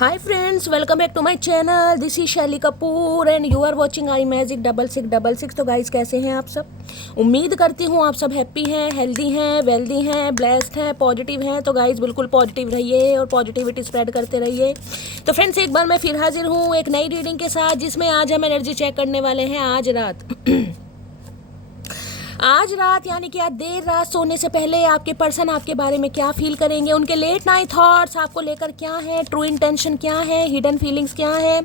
Hi friends, welcome back to my channel. This is Shaily Kapoor and you are watching I magic 6666। तो guys, कैसे हैं आप सब? उम्मीद करती हूँ आप सब हैप्पी हैं, हेल्दी हैं, वेल्दी हैं, ब्लेस्ड हैं, पॉजिटिव हैं। तो गाइस, बिल्कुल पॉजिटिव रहिए और पॉजिटिविटी स्प्रेड करते रहिए। तो फ्रेंड्स, एक बार मैं फिर हाजिर हूँ एक नई रीडिंग के साथ, जिसमें आज हम एनर्जी चेक करने वाले हैं। आज रात यानी कि आज देर रात सोने से पहले आपके पर्सन आपके बारे में क्या फील करेंगे, उनके लेट नाइट थॉट्स आपको लेकर क्या है, ट्रू इंटेंशन क्या है, हिडन फीलिंग्स क्या है।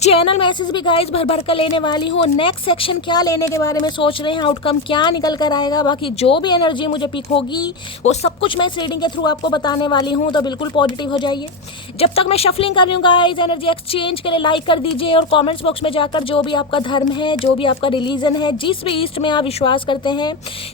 चैनल मैसेज भी गाइस भर भर कर लेने वाली हूँ। नेक्स्ट सेक्शन क्या लेने के बारे में सोच रहे हैं, आउटकम क्या निकल कर आएगा, बाकी जो भी एनर्जी मुझे पिक होगी वो सब कुछ मैं इस रीडिंग के थ्रू आपको बताने वाली हूँ। तो बिल्कुल पॉजिटिव हो जाइए। जब तक मैं शफलिंग कर रही हूँ गाइस, एनर्जी एक्सचेंज के लिए लाइक कर दीजिए और कॉमेंट्स बॉक्स में जाकर जो भी आपका धर्म है, जो भी आपका रिलीजन है, जिस भी ईस्ट में आप विश्वास करते हैं,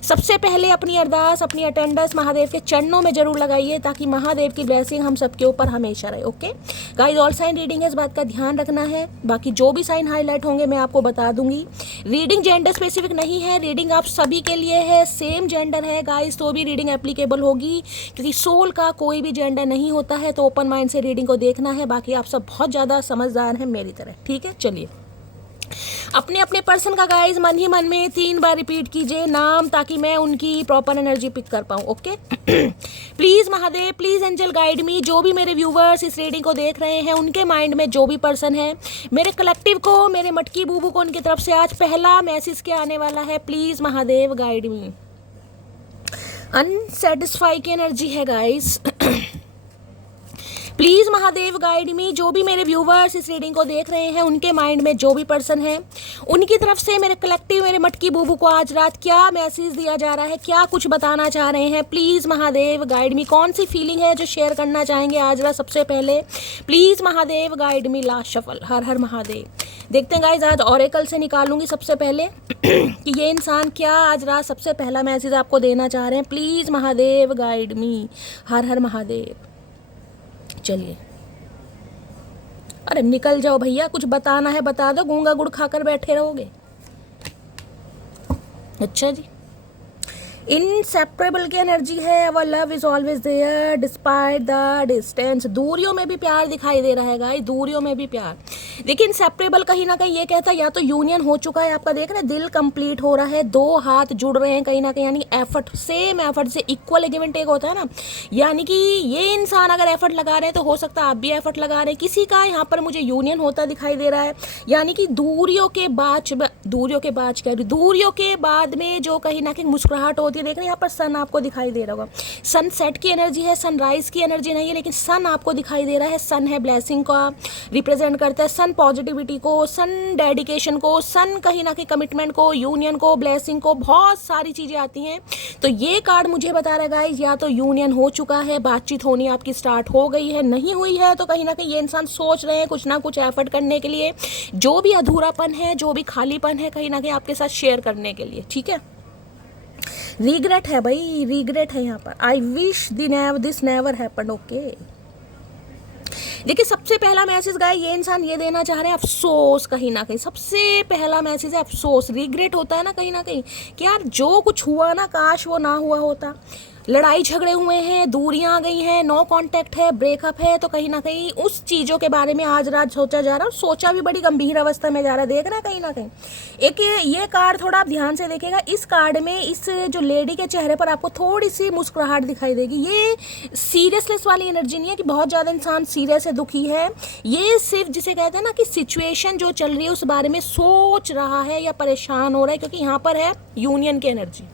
सबसे पहले अपनी अरदास, अपनी अटेंडेंस महादेव के चरणों में जरूर लगाइए, ताकि महादेव की ब्लेसिंग हम सबके ऊपर हमेशा रहे। Okay guys, all sign reading है, इस बात का ध्यान रखना है। बाकी जो भी साइन हाईलाइट होंगे मैं आपको बता दूंगी। रीडिंग जेंडर स्पेसिफिक नहीं है, रीडिंग आप सभी के लिए है। सेम जेंडर है गाइस तो भी रीडिंग एप्लीकेबल होगी, क्योंकि सोल का कोई भी जेंडर नहीं होता है। तो ओपन माइंड से रीडिंग को देखना है। बाकी आप सब बहुत ज़्यादा समझदार हैं मेरी तरह, ठीक है। चलिए, अपने अपने पर्सन का गाइस मन ही मन में 3 बार रिपीट कीजिए नाम, ताकि मैं उनकी प्रॉपर एनर्जी पिक कर पाऊँ। Okay please Mahadev, please angel guide me. जो भी मेरे व्यूवर्स इस रीडिंग को देख रहे हैं, उनके माइंड में जो भी पर्सन है, मेरे कलेक्टिव को, मेरे मटकी बूबू को, उनकी तरफ से आज पहला मैसेज क्या आने वाला है, please Mahadev guide me. Unsatisfy की एनर्जी है गाइस प्लीज़ महादेव गाइड मी। जो भी मेरे व्यूवर्स इस रीडिंग को देख रहे हैं, उनके माइंड में जो भी पर्सन है, उनकी तरफ से मेरे कलेक्टिव, मेरे मटकी बूबू को आज रात क्या मैसेज दिया जा रहा है, क्या कुछ बताना चाह रहे हैं, प्लीज़ महादेव गाइड मी। कौन सी फीलिंग है जो शेयर करना चाहेंगे आज रात सबसे पहले, please Mahadev guide me. Last shuffle, हर हर महादेव। देखते हैं गाइज, आज ऑरेकल से निकालूंगी सबसे पहले कि ये इंसान क्या आज रात सबसे पहला मैसेज आपको देना चाह रहे हैं। प्लीज़ महादेव गाइड मी, हर हर महादेव। चलिए, अरे निकल जाओ भैया, कुछ बताना है बता दो, गूंगा गुड़ खाकर बैठे रहोगे। अच्छा जी, इनसेपरेबल की एनर्जी है। Our love is always there despite the distance. दूरियों में भी प्यार दिखाई दे रहा है गाइस, दूरियों में भी प्यार। देखिए, इनसेपरेबल कहीं ना कहीं ये कहता है या तो यूनियन हो चुका है आपका, देख रहे हैं, दिल कंप्लीट हो रहा है, 2 हाथ जुड़ रहे हैं कहीं ना कहीं, यानी एफर्ट, सेम एफर्ट से इक्वल गिव एंड टेक होता है ना। यानी कि ये इंसान अगर एफर्ट लगा रहे हैं तो हो सकता है आप भी एफर्ट लगा रहे हैं। किसी का यहाँ पर मुझे यूनियन होता दिखाई दे रहा है, यानी कि दूरियों के बाद में जो कहीं ना कहीं मुस्कुराहट होती है। देख रहे हैं यहाँ पर सन आपको दिखाई दे रहा होगा, सनसेट की एनर्जी है, सनराइज की एनर्जी नहीं है, लेकिन सन आपको दिखाई दे रहा है। सन है ब्लेसिंग का रिप्रेजेंट करता है, सन पॉजिटिविटी को, सन डेडिकेशन को, सन कहीं ना कहीं कमिटमेंट को, यूनियन को, ब्लेसिंग को, बहुत सारी चीज़ें आती हैं। तो ये कार्ड मुझे बता रहा है गाइज, या तो यूनियन हो चुका है, बातचीत होनी आपकी स्टार्ट हो गई है, नहीं हुई है तो कहीं ना कहीं ये इंसान सोच रहे हैं कुछ ना कुछ एफर्ट करने के लिए, जो भी अधूरापन है, जो भी खालीपन है, कहीं ना कहीं आपके साथ शेयर करने के लिए, ठीक है। रिग्रेट है भाई, रिग्रेट है यहाँ पर। I wish this never happened. Okay, देखिए, सबसे पहला मैसेज गाय ये इंसान ये देना चाह रहे हैं अफसोस। कहीं ना कहीं सबसे पहला मैसेज है अफसोस। रिग्रेट होता है ना कहीं ना कहीं कि यार जो कुछ हुआ ना, काश वो ना हुआ होता। लड़ाई झगड़े हुए हैं, दूरियां आ गई हैं, नो कांटेक्ट है, ब्रेकअप है, तो कहीं ना कहीं उस चीज़ों के बारे में आज रात सोचा जा रहा है, और सोचा भी बड़ी गंभीर अवस्था में जा रहा है। देख रहा है कहीं ना कहीं एक ये कार्ड, थोड़ा आप ध्यान से देखिएगा। इस कार्ड में इस जो लेडी के चेहरे पर आपको थोड़ी सी मुस्कुराहट दिखाई देगी। ये सीरियसनेस वाली एनर्जी नहीं है कि बहुत ज़्यादा इंसान सीरियस है, दुखी है। ये सिर्फ जिसे कहते हैं ना कि सिचुएशन जो चल रही है उस बारे में सोच रहा है या परेशान हो रहा है, क्योंकि यहाँ पर है यूनियन की एनर्जी।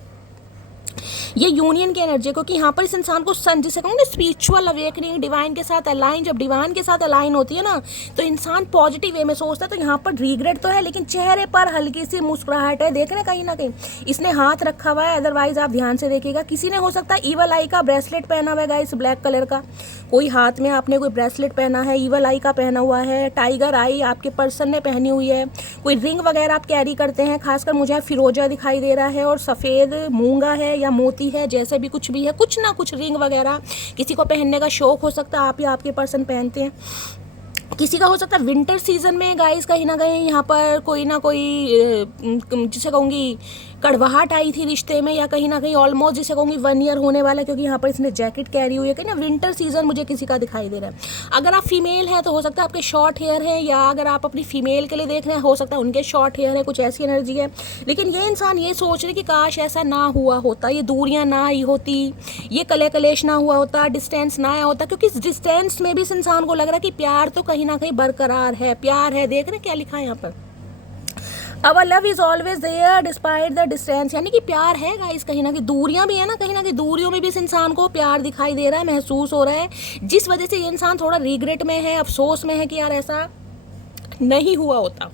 ये यूनियन की एनर्जी, क्योंकि यहाँ पर इस इंसान को सन, जिसे कहूँगा स्पिरिचुअल अवेकनिंग, डिवाइन के साथ अलाइन, जब डिवाइन के साथ अलाइन होती है ना तो इंसान पॉजिटिव वे में सोचता है। तो यहाँ पर रिग्रेट तो है, लेकिन चेहरे पर हल्की सी मुस्कुराहट है। देख रहे हैं कहीं ना कहीं इसने हाथ रखा हुआ है, अदरवाइज आप ध्यान से देखिएगा, किसी ने हो सकता है ईवल आई का ब्रेसलेट पहना हुआ है गाइस, ब्लैक कलर का। कोई हाथ में आपने कोई ब्रेसलेट पहना है, ईवल आई का पहना हुआ है, टाइगर आई आपके पर्सन ने पहनी हुई है, कोई रिंग वगैरह आप कैरी करते हैं, खासकर मुझे फिरोजा दिखाई दे रहा है, और सफ़ेद मूंगा है या मोती है, जैसे भी कुछ भी है, कुछ ना कुछ रिंग वगैरह किसी को पहनने का शौक हो सकता है, आप या आपके पर्सन पहनते हैं। किसी का हो सकता है विंटर सीजन में गाइस, कहीं ना कहीं यहाँ पर कोई ना कोई जिसे कहूँगी कड़वाहट आई थी रिश्ते में, या कहीं ना कहीं ऑलमोस्ट जिसे कहूँगी 1 ईयर होने वाला है, क्योंकि यहाँ पर इसने जैकेट कैरी हुई है, कहीं ना विंटर सीजन मुझे किसी का दिखाई दे रहा है। अगर आप फीमेल हैं तो हो सकता है आपके शॉर्ट हेयर है, या अगर आप अपनी फीमेल के लिए देख रहे हैं हो सकता है उनके शॉर्ट हेयर है, कुछ ऐसी एनर्जी है। लेकिन ये इंसान ये सोच रहे कि काश ऐसा ना हुआ होता, ये दूरियां ना आई होती, ये कले कलेश ना हुआ होता, डिस्टेंस ना आया होता, क्योंकि इस डिस्टेंस में भी इस इंसान को लग रहा है कि प्यार तो कहीं ना कहीं बरकरार है, प्यार है। देख रहे क्या लिखा है यहाँ पर, our love is always there despite the distance, यानी कि प्यार है गाइस, कहीं ना कहीं दूरियां भी है ना, कहीं ना कहीं दूरियों में भी इस इंसान को प्यार दिखाई दे रहा है, महसूस हो रहा है, जिस वजह से ये इंसान थोड़ा रिग्रेट में है, अफसोस में है कि यार ऐसा नहीं हुआ होता।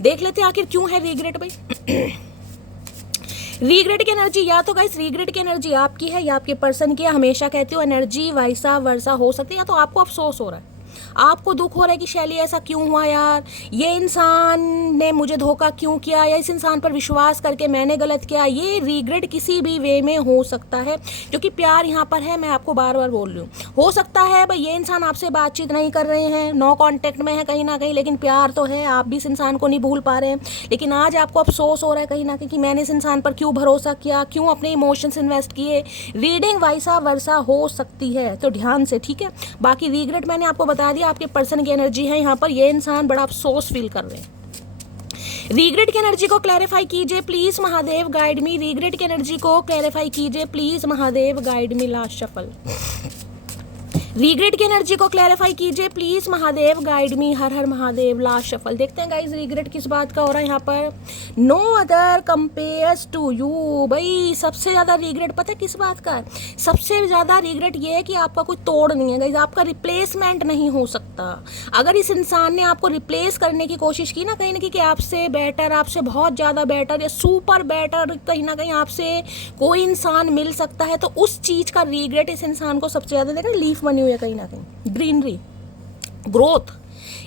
देख लेते हैं आखिर क्यों है रिग्रेट भाई। रिग्रेट की एनर्जी, या तो गाइस रिग्रेट की एनर्जी आपकी है या आपके पर्सन की है। हमेशा कहती हूँ एनर्जी वैसा वर्षा हो सकती है, या तो आपको अफसोस हो रहा है, आपको दुख हो रहा है कि शैली ऐसा क्यों हुआ यार, ये इंसान ने मुझे धोखा क्यों किया, या इस इंसान पर विश्वास करके मैंने गलत किया। ये रिग्रेट किसी भी वे में हो सकता है, क्योंकि प्यार यहाँ पर है, मैं आपको बार बार बोल रही हूँ। हो सकता है भाई ये इंसान आपसे बातचीत नहीं कर रहे हैं, नो कॉन्टेक्ट में है कहीं ना कहीं, लेकिन प्यार तो है, आप भी इस इंसान को नहीं भूल पा रहे हैं। लेकिन आज आपको अफसोस हो रहा है कहीं ना कहीं कि मैंने इस इंसान पर क्यों भरोसा किया, क्यों अपने इमोशंस इन्वेस्ट किए। रीडिंग वैसा वर्षा हो सकती है, तो ध्यान से, ठीक है। बाकी रिग्रेट मैंने आपको बता दिया, आपके पर्सन की एनर्जी है यहाँ पर, ये इंसान बड़ा अफसोस फील कर रहे हैं। रिग्रेट की एनर्जी को क्लैरिफाई कीजिए please Mahadev, guide me. Regret की एनर्जी को क्लैरिफाई कीजिए please Mahadev, guide me. Last shuffle. Regret की एनर्जी को क्लैरिफाई कीजिए प्लीज महादेव, गाइड मी। हर हर महादेव। Last shuffle. देखते हैं गाइस रिग्रेट किस बात का हो रहा है यहाँ पर। No other compares to you. भाई सबसे ज़्यादा रिग्रेट पता है किस बात का है? सबसे ज़्यादा रिग्रेट ये है कि आपका कोई तोड़ नहीं है गाइस, आपका रिप्लेसमेंट नहीं हो सकता। अगर इस इंसान ने आपको रिप्लेस करने की कोशिश की ना कहीं कि आपसे बेटर, आपसे बहुत ज़्यादा बेटर या सुपर बेटर कहीं ना कहीं आपसे कोई इंसान मिल सकता है, तो उस चीज़ का रिग्रेट इस इंसान को सबसे ज़्यादा। देखा लीफ बनी हुई है कहीं ना कहीं, ग्रीनरी, ग्रोथ।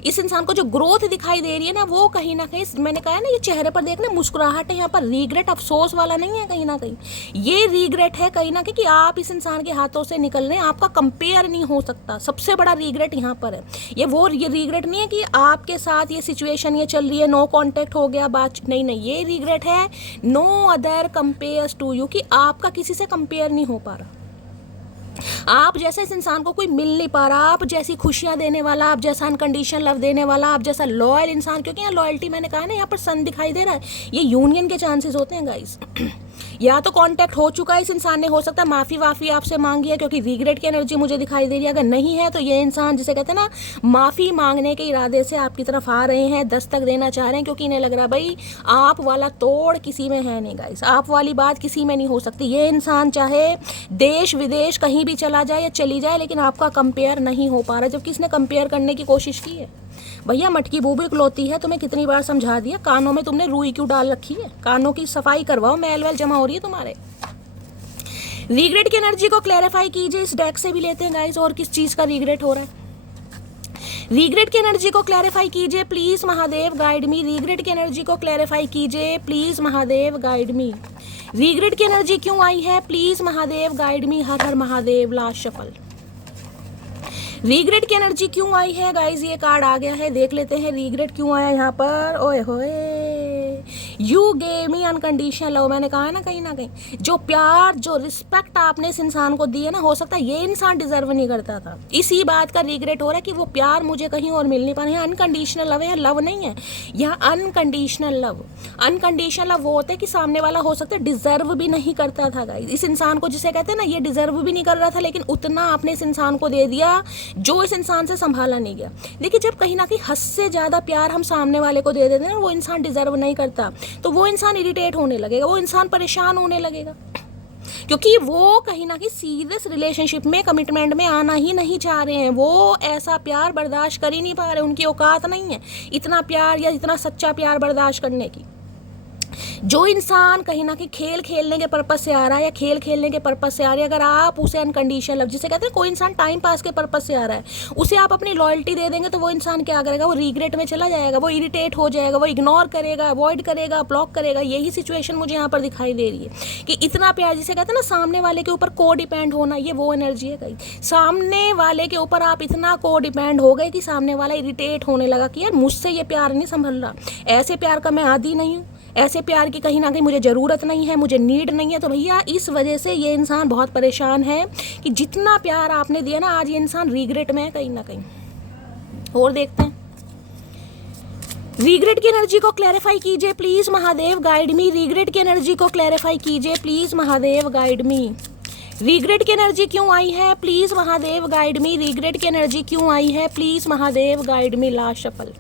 इस इंसान को जो ग्रोथ दिखाई दे रही है ना, वो कहीं ना कहीं मैंने कहा है ना, ये चेहरे पर देखना मुस्कुराहट है यहाँ पर। रिग्रेट अफसोस वाला नहीं है कहीं ना कहीं, ये रिग्रेट है कहीं ना कहीं कि आप इस इंसान के हाथों से निकल रहे हैं, आपका कंपेयर नहीं हो सकता। सबसे बड़ा रिग्रेट यहाँ पर है। ये रिग्रेट नहीं है कि आपके साथ ये सिचुएशन ये चल रही है, नो कॉन्टेक्ट हो गया बात, नहीं, ये रिग्रेट है no other compares to you, कि आपका किसी से कंपेयर नहीं हो पा रहा। आप जैसे इस इंसान को कोई मिल नहीं पा रहा, आप जैसी खुशियां देने वाला, आप जैसा अनकंडीशनल लव देने वाला, आप जैसा लॉयल इंसान, क्योंकि यहाँ लॉयल्टी मैंने कहा ना, यहाँ पर सन दिखाई दे रहा है, ये यूनियन के चांसेस होते हैं गाइस। या तो कांटेक्ट हो चुका है इस इंसान ने, हो सकता है माफ़ी वाफ़ी आपसे मांगी है, क्योंकि रिग्रेट की एनर्जी मुझे दिखाई दे रही है। अगर नहीं है तो ये इंसान जिसे कहते हैं ना, माफ़ी मांगने के इरादे से आपकी तरफ आ रहे हैं, दस्तक देना चाह रहे हैं, क्योंकि इन्हें लग रहा है भाई आप वाला तोड़ किसी में है नहीं गाइस, आप वाली बात किसी में नहीं हो सकती। ये इंसान चाहे देश विदेश कहीं भी चला जाए या चली जाए, लेकिन आपका कंपेयर नहीं हो पा रहा, जबकि इसने कंपेयर करने की कोशिश की है। भैया मटकी बूबी इकलौती है, तुम्हें कितनी बार समझा दिया, कानों में तुमने रुई क्यों डाल रखी है? कानों की सफाई करवाओ, मैल वैल जमा हो रही है तुम्हारे। रिग्रेट की एनर्जी को क्लैरिफाई कीजिए, इस डेक से भी लेते हैं गाइस, और किस चीज का रिग्रेट हो रहा है। रिग्रेट की एनर्जी को क्लैरिफाई कीजिए please Mahadev, guide me. Regret की एनर्जी को क्लैरिफाई कीजिए please Mahadev, guide me. Regret की एनर्जी क्यों आई है प्लीज महादेव, गाइड मी। हर हर महादेव। Last shuffle. रिग्रेट की एनर्जी क्यों आई है गाइस, ये कार्ड आ गया है, देख लेते हैं रिग्रेट क्यों आया यहाँ पर। ओए होए, you gave me unconditional love. मैंने कहा है ना कहीं जो प्यार, जो रिस्पेक्ट आपने इस इंसान को दी है ना, हो सकता है ये इंसान डिजर्व नहीं करता था। इसी बात का रिग्रेट हो रहा है कि वो प्यार मुझे कहीं और मिल नहीं पा रहा है। अनकंडीशनल लव है, लव नहीं है यहाँ, अनकंडीशनल लव। अनकंडीशनल लव वो होता है कि सामने वाला हो सकता है डिजर्व भी नहीं करता था गाइस इस इंसान को, जिसे कहते हैं ना, ये डिजर्व भी नहीं कर रहा था, लेकिन उतना आपने इस इंसान को दे दिया जो इस इंसान से संभाला नहीं गया। देखिए जब कहीं ना कहीं हद से ज़्यादा प्यार हम सामने वाले को दे देते हैं ना, वो इंसान डिजर्व नहीं करता, तो वो इंसान इरिटेट होने लगेगा, वो इंसान परेशान होने लगेगा, क्योंकि वो कहीं ना कहीं सीरियस रिलेशनशिप में, कमिटमेंट में आना ही नहीं चाह रहे हैं। वो ऐसा प्यार बर्दाश्त कर ही नहीं पा रहे, उनकी औकात नहीं है इतना प्यार या इतना सच्चा प्यार बर्दाश्त करने की। जो इंसान कहीं ना कहीं खेल खेलने के पर्पस से आ रहा है या खेल खेलने के पर्पस से आ रही है, अगर आप उसे अनकंडीशनल लव, जिसे कहते हैं कोई इंसान टाइम पास के पर्पस से आ रहा है, उसे आप अपनी लॉयल्टी दे देंगे, तो वो इंसान क्या करेगा, वो रिग्रेट में चला जाएगा, वो इरिटेट हो जाएगा, वो इग्नोर करेगा, अवॉइड करेगा, ब्लॉक करेगा। यही सिचुएशन मुझे यहाँ पर दिखाई दे रही है कि इतना प्यार, जिसे कहते हैं ना सामने वाले के ऊपर को डिपेंड होना, ये वो एनर्जी है कहीं। सामने वाले के ऊपर आप इतना को डिपेंड हो गए कि सामने वाला इरिटेट होने लगा कि यार मुझसे ये प्यार नहीं संभल रहा, ऐसे प्यार का मैं आदी नहीं हूँ, ऐसे प्यार की कहीं ना कहीं मुझे ज़रूरत नहीं है, मुझे नीड नहीं है। तो भैया इस वजह से ये इंसान बहुत परेशान है कि जितना प्यार आपने दिया ना, आज ये इंसान रिग्रेट में है कहीं ना कहीं। और देखते हैं, रिग्रेट की एनर्जी को क्लैरिफाई कीजिए please Mahadev, guide me. Regret की एनर्जी को क्लैरिफाई कीजिए please Mahadev, guide me. Regret की एनर्जी क्यों आई है please Mahadev, guide me. Regret की एनर्जी क्यों आई है please Mahadev, guide me. Last shuffle.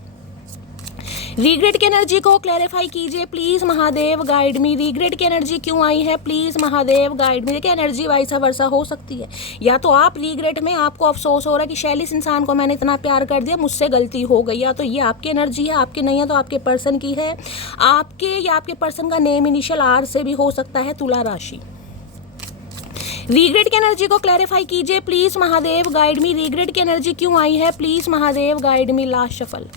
Regret की एनर्जी को क्लैरिफाई कीजिए please Mahadev, guide me. Regret की एनर्जी क्यों आई है प्लीज महादेव, गाइड मी। देखिए एनर्जी वाइसा वर्सा हो सकती है, या तो आप रिग्रेट में, आपको अफसोस हो रहा है कि शैली इस इंसान को मैंने इतना प्यार कर दिया, मुझसे गलती हो गई, या तो ये आपकी एनर्जी है, आपकी नहीं है तो आपके पर्सन की है। आपके या आपके पर्सन का नेम इनिशियल आर से भी हो सकता है, तुला राशि। रिग्रेट की एनर्जी को क्लैरिफाई कीजिए please Mahadev, guide me. Regret की एनर्जी क्यों आई है please Mahadev, guide me. Last shuffle.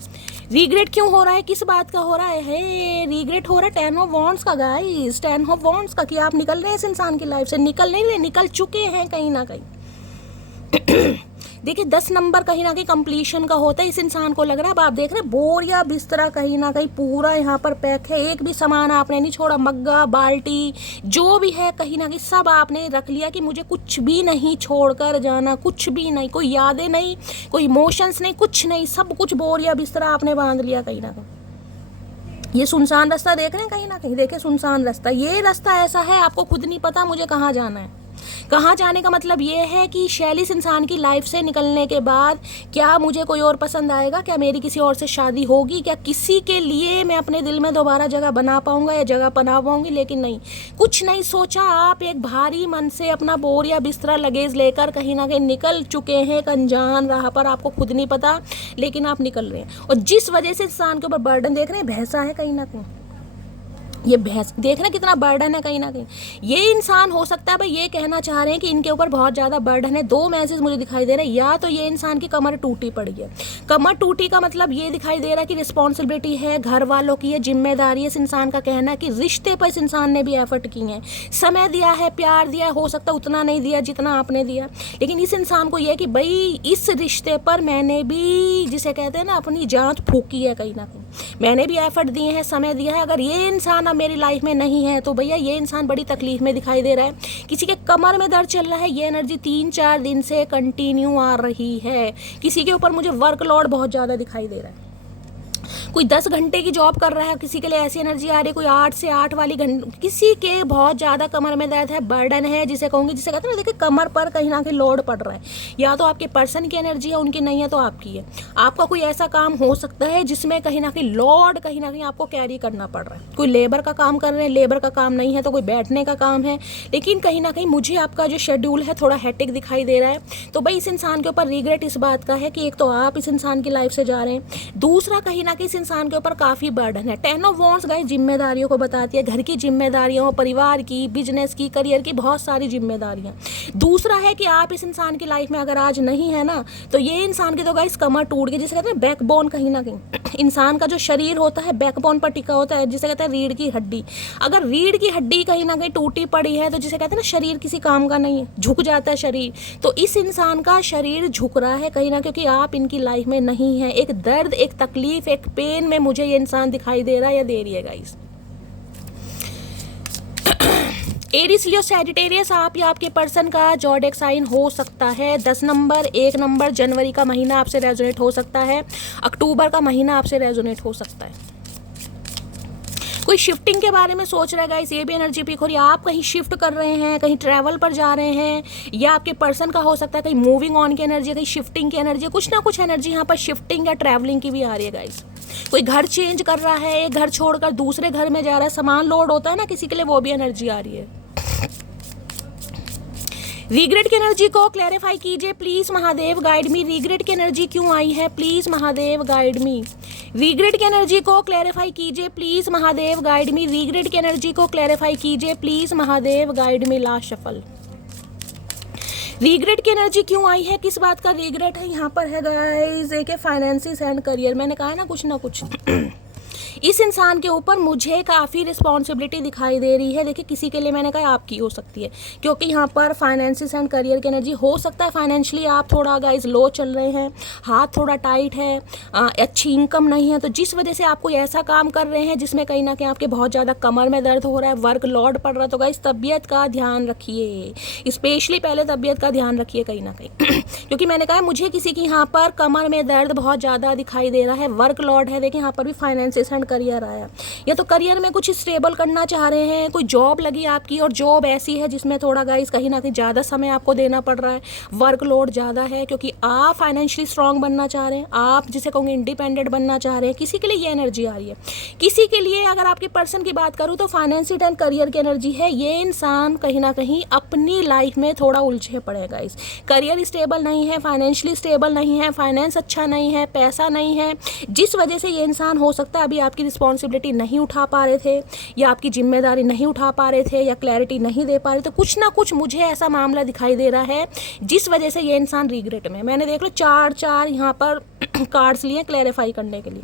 Regret क्यों हो रहा है, किस बात का हो रहा है? रिग्रेट हो रहा है 10 ऑफ वॉन्ड्स का गाइस, 10 ऑफ वॉन्ड्स का, कि आप निकल रहे हैं इस इंसान की लाइफ से, निकल नहीं रहे, निकल चुके हैं कहीं ना कहीं। देखिए 10 नंबर कहीं ना कहीं कंप्लीशन का होता है। इस इंसान को लग रहा है, अब आप देख रहे हैं बोरिया बिस्तरा कहीं ना कहीं पूरा यहाँ पर पैक है, एक भी सामान आपने नहीं छोड़ा, मग्गा बाल्टी जो भी है कहीं ना कहीं सब आपने रख लिया कि मुझे कुछ भी नहीं छोड़कर जाना, कुछ भी नहीं, कोई यादें नहीं, कोई इमोशंस नहीं, कुछ नहीं, सब कुछ बोरिया बिस्तरा आपने बांध लिया कहीं ना कहीं। ये सुनसान रास्ता देख रहे हैं कहीं ना कहीं, देखिए सुनसान रास्ता, ये रास्ता ऐसा है आपको खुद नहीं पता मुझे कहाँ जाना है। कहाँ जाने का मतलब ये है कि शैली इस इंसान की लाइफ से निकलने के बाद क्या मुझे कोई और पसंद आएगा, क्या मेरी किसी और से शादी होगी, क्या किसी के लिए मैं अपने दिल में दोबारा जगह बना पाऊंगा या जगह बना पाऊंगी, लेकिन नहीं, कुछ नहीं सोचा। आप एक भारी मन से अपना बोरिया बिस्तरा लगेज लेकर कहीं ना कहीं निकल चुके हैं एक अनजान राह पर, आपको खुद नहीं पता लेकिन आप निकल रहे हैं। और जिस वजह से इंसान के ऊपर बर्डन देख रहे हैं, भैंसा है कहीं ना कहीं, ये भैंस देख रहे कितना बर्डन है कहीं ना कहीं। ये इंसान हो सकता है भाई ये कहना चाह रहे हैं कि इनके ऊपर बहुत ज़्यादा बर्डन है। दो मैसेज मुझे दिखाई दे रहे हैं, या तो ये इंसान की कमर टूटी पड़ी है, कमर टूटी का मतलब ये दिखाई दे रहा है कि रिस्पॉन्सिबिलिटी है, घर वालों की है, जिम्मेदारी है। इस इंसान का कहना है कि रिश्ते पर इस इंसान ने भी एफर्ट किए हैं, समय दिया है, प्यार दिया, हो सकता है उतना नहीं दिया जितना आपने दिया, लेकिन इस इंसान को यह है कि भाई इस रिश्ते पर मैंने भी, जिसे कहते हैं ना, अपनी जान फूकी है कहीं ना कहीं, मैंने भी एफर्ट दिए हैं, समय दिया है। अगर ये इंसान अब मेरी लाइफ में नहीं है तो भैया ये इंसान बड़ी तकलीफ में दिखाई दे रहा है। किसी के कमर में दर्द चल रहा है, ये एनर्जी 3-4 दिन से कंटिन्यू आ रही है। किसी के ऊपर मुझे वर्कलोड बहुत ज़्यादा दिखाई दे रहा है, कोई 10 घंटे की जॉब कर रहा है, किसी के लिए ऐसी एनर्जी आ रही है, कोई 8 से 8 वाली घंटे, किसी के बहुत ज़्यादा कमर में दर्द है, बर्डन है, जिसे कहूँगी, जिसे कहते हैं ना, देखिए कमर पर कहीं ना कहीं लोड पड़ रहा है। या तो आपके पर्सन की एनर्जी है, उनकी नहीं है तो आपकी है। आपका कोई ऐसा काम हो सकता है जिसमें कहीं ना कहीं लोड कहीं ना कहीं आपको कैरी करना पड़ रहा है। कोई लेबर का काम कर रहे हैं, लेबर का काम नहीं है तो कोई बैठने का काम है, लेकिन कहीं ना कहीं मुझे आपका जो शेड्यूल है थोड़ा हेक्टिक दिखाई दे रहा है। तो भाई इस इंसान के ऊपर रिग्रेट इस बात का है कि एक तो आप इस इंसान की लाइफ से जा रहे हैं, दूसरा कहीं ना कहीं इस इंसान के ऊपर काफ़ी बर्डन है। 10 ऑफ वॉन्ड्स गाइस जिम्मेदारियों को बताती है, घर की जिम्मेदारियों, परिवार की, बिजनेस की, करियर की, बहुत सारी जिम्मेदारियां। दूसरा है कि आप इस इंसान की लाइफ में अगर आज नहीं है ना, तो ये इंसान की तो गाइस कमर टूट गई, जिसे कहते हैं बैकबोन। कहीं ना कहीं इंसान का जो शरीर होता है बैकबोन पर टिका होता है, जिसे कहते हैं रीढ़ की हड्डी। अगर रीढ़ की हड्डी कहीं ना कहीं टूटी पड़ी है तो जिसे कहते हैं ना शरीर किसी काम का नहीं है, झुक जाता है शरीर। तो इस इंसान का शरीर झुक रहा है कहीं ना, क्योंकि आप इनकी लाइफ में नहीं है। एक दर्द, एक तकलीफ, एक पेन में मुझे ये इंसान दिखाई दे रहा है या दे रही है गाइस। एरिस, लियो, सैजिटेरियस, आप या आपके पर्सन का ज़ोडिएक साइन हो सकता है। 10 नंबर, 1 नंबर, जनवरी का महीना आपसे रेजोनेट हो सकता है, अक्टूबर का महीना आपसे रेजोनेट हो सकता है। कोई शिफ्टिंग के बारे में सोच रहा है गाइस, ये भी एनर्जी पिक हो रही है। आप कहीं शिफ्ट कर रहे हैं, कहीं ट्रैवल पर जा रहे हैं, या आपके पर्सन का हो सकता है कहीं मूविंग ऑन की एनर्जी, कहीं शिफ्टिंग की एनर्जी, कुछ ना कुछ एनर्जी यहाँ पर शिफ्टिंग या ट्रैवलिंग की भी आ रही है गाइस। कोई घर चेंज कर रहा है, एक घर छोड़कर दूसरे घर में जा रहा है, सामान लोड होता है ना किसी के लिए, वो भी एनर्जी आ रही है। रिग्रेट की एनर्जी को क्लैरिफाई कीजिए please Mahadev, guide me. Regret की एनर्जी क्यों आई है please Mahadev, guide me. Regret की एनर्जी को क्लैरिफाई कीजिए please Mahadev, guide me. Regret की एनर्जी को क्लैरिफाई कीजिए please Mahadev, guide me. Last shuffle. Regret की एनर्जी क्यों आई है, किस बात का रिग्रेट है यहाँ पर है गाइस? एक फाइनेंसिस एंड करियर, मैंने कहा है ना कुछ ना कुछ इस इंसान के ऊपर मुझे काफ़ी रिस्पॉन्सिबिलिटी दिखाई दे रही है। देखिए किसी के लिए मैंने कहा आपकी हो सकती है, क्योंकि यहाँ पर फाइनेंसिस एंड करियर की एनर्जी हो सकता है। फाइनेंशियली आप थोड़ा गाइस लो चल रहे हैं, हाथ थोड़ा टाइट है, अच्छी इनकम नहीं है, तो जिस वजह से आप कोई ऐसा काम कर रहे हैं जिसमें कहीं ना कहीं आपके बहुत ज़्यादा कमर में दर्द हो रहा है, वर्क लोड पड़ रहा है, तो गाइस तबीयत का ध्यान रखिए, स्पेशली पहले तबीयत का ध्यान रखिए कहीं ना कहीं क्योंकि मैंने कहा मुझे किसी की यहाँ पर कमर में दर्द बहुत ज़्यादा दिखाई दे रहा है, वर्क लोड है। देखिए यहाँ पर भी फाइनेंसिस एंड करियर आया, या तो करियर में कुछ स्टेबल करना चाह रहे हैं, कोई जॉब लगी आपकी और जॉब ऐसी है जिसमें थोड़ा गाइस कहीं ना कहीं ज़्यादा समय आपको देना पड़ रहा है, वर्क लोड ज़्यादा है, क्योंकि आप फाइनेंशियली स्ट्रांग बनना चाह रहे हैं, आप जिसे कहूँगे इंडिपेंडेंट बनना चाह रहे हैं। किसी के लिए ये एनर्जी आ रही है। किसी के लिए अगर आपके पर्सन की बात करूँ तो फाइनेंशियल एंड करियर की एनर्जी है। ये इंसान कहीं ना कहीं अपनी लाइफ में थोड़ा उलझे पड़े गाइस, करियर स्टेबल नहीं है, फाइनेंशियली स्टेबल नहीं है, फाइनेंस अच्छा नहीं है, पैसा नहीं है, जिस वजह से ये इंसान हो सकता है अभी आपकी रिस्पॉन्सिबिलिटी नहीं उठा पा रहे थे, या आपकी जिम्मेदारी नहीं उठा पा रहे थे, या क्लैरिटी नहीं दे पा रहे थे। कुछ ना कुछ मुझे ऐसा मामला दिखाई दे रहा है जिस वजह से ये इंसान रिग्रेट में। मैंने देख लो 4 यहाँ पर कार्ड्स लिए क्लैरिफाई करने के लिए।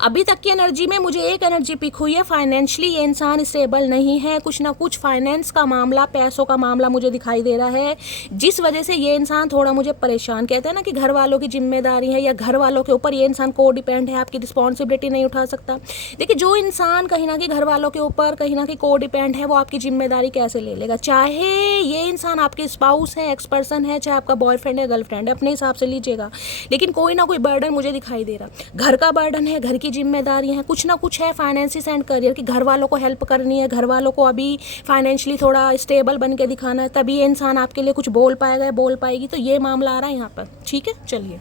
अभी तक की एनर्जी में मुझे एक एनर्जी पिक हुई है, फाइनेंशियली ये इंसान स्टेबल नहीं है, कुछ ना कुछ फाइनेंस का मामला, पैसों का मामला मुझे दिखाई दे रहा है, जिस वजह से ये इंसान थोड़ा मुझे परेशान। कहते हैं ना कि घर वालों की जिम्मेदारी है, या घर वालों के ऊपर ये इंसान को डिपेंड है, आपकी रिस्पॉन्सिबिलिटी नहीं उठा सकता। देखिए जो इंसान कहीं ना कहीं घर वालों के ऊपर कहीं ना कहीं को डिपेंड है, वो आपकी जिम्मेदारी कैसे ले लेगा। चाहे ये इंसान आपके स्पाउस है, एक्स पर्सन है, चाहे आपका बॉयफ्रेंड है, गर्लफ्रेंड है, अपने हिसाब से लीजिएगा, लेकिन कोई ना कोई बर्डन मुझे दिखाई दे रहा। घर का बर्डन है, घर की जिम्मेदारी है, कुछ ना कुछ है फाइनेंसिस एंड करियर की, घर वालों को हेल्प करनी है, घर वालों को अभी फाइनेंशियली थोड़ा स्टेबल बन के दिखाना है, तभी ये इंसान आपके लिए कुछ बोल पाएगा, बोल पाएगी। तो ये मामला आ रहा है यहाँ पर, ठीक है। चलिए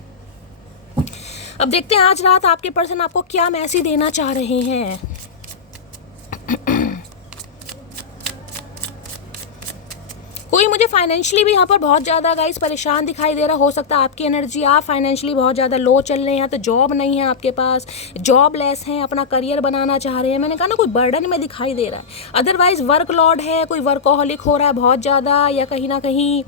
अब देखते हैं आज रात आपके पर्सन आपको क्या मैसेज देना चाह रहे हैं। कोई मुझे फाइनेंशियली भी यहाँ पर बहुत ज़्यादा गाइस परेशान दिखाई दे रहा। हो सकता है आपकी एनर्जी, आप फाइनेंशियली बहुत ज़्यादा लो चल रहे हैं, तो जॉब नहीं है आपके पास, जॉब लेस है, अपना करियर बनाना चाह रहे हैं। मैंने कहा ना कोई बर्डन में दिखाई दे रहा है, अदरवाइज वर्क लोड है, कोई वर्कोहलिक हो रहा है बहुत ज़्यादा, या कहीं ना कहीं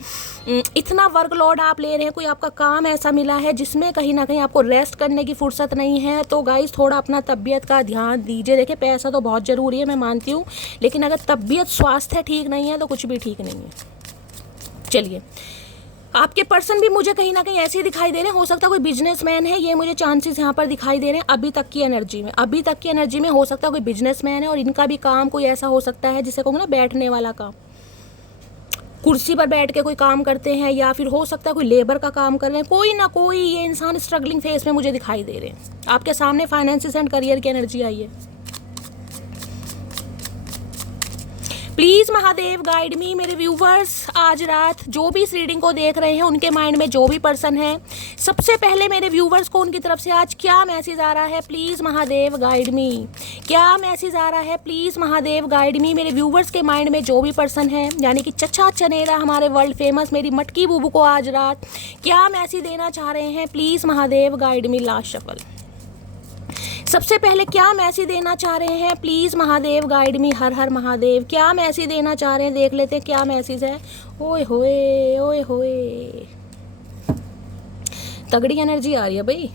इतना वर्क लोड आप ले रहे हैं, कोई आपका काम ऐसा मिला है जिसमें कहीं ना कहीं आपको रेस्ट करने की फुर्सत नहीं है। तो गाइस थोड़ा अपना तबीयत का ध्यान दीजिए। देखिए पैसा तो बहुत ज़रूरी है, मैं मानती हूँ, लेकिन अगर तबीयत स्वास्थ्य ठीक नहीं है तो कुछ भी ठीक नहीं है। चलिए आपके पर्सन भी मुझे कहीं ना कहीं ऐसे ही दिखाई दे रहे हैं। हो सकता है कोई बिजनेसमैन है, ये मुझे चांसेस यहाँ पर दिखाई दे रहे हैं। अभी तक की एनर्जी में हो सकता है कोई बिजनेसमैन है, और इनका भी काम कोई ऐसा हो सकता है जिसे कहूँगा ना बैठने वाला काम, कुर्सी पर बैठ के कोई काम करते हैं, या फिर हो सकता है कोई लेबर का काम कर रहे हैं। कोई ना कोई ये इंसान स्ट्रगलिंग फेज में मुझे दिखाई दे रहे हैं। आपके सामने फाइनेंसिस एंड करियर की एनर्जी आई है। प्लीज़ महादेव गाइड मी। मेरे व्यूवर्स आज रात जो भी इस रीडिंग को देख रहे हैं, उनके माइंड में जो भी पर्सन है, सबसे पहले मेरे व्यूवर्स को उनकी तरफ से आज क्या मैसेज आ रहा है, प्लीज़ महादेव गाइड मी। क्या मैसेज आ रहा है, प्लीज़ महादेव गाइड मी। मेरे व्यूवर्स के माइंड में जो भी पर्सन है, यानी कि चचा चनेरा, हमारे वर्ल्ड फेमस मेरी मटकी बूबू को आज रात क्या मैसेज देना चाह रहे हैं, please Mahadev guide me. Last shuffle. सबसे पहले क्या मैसेज देना चाह रहे हैं, प्लीज़ महादेव गाइड मी। हर हर महादेव। क्या मैसेज देना चाह रहे हैं, देख लेते हैं क्या मैसेज है। ओए होए ओए होए, तगड़ी एनर्जी आ रही है भाई।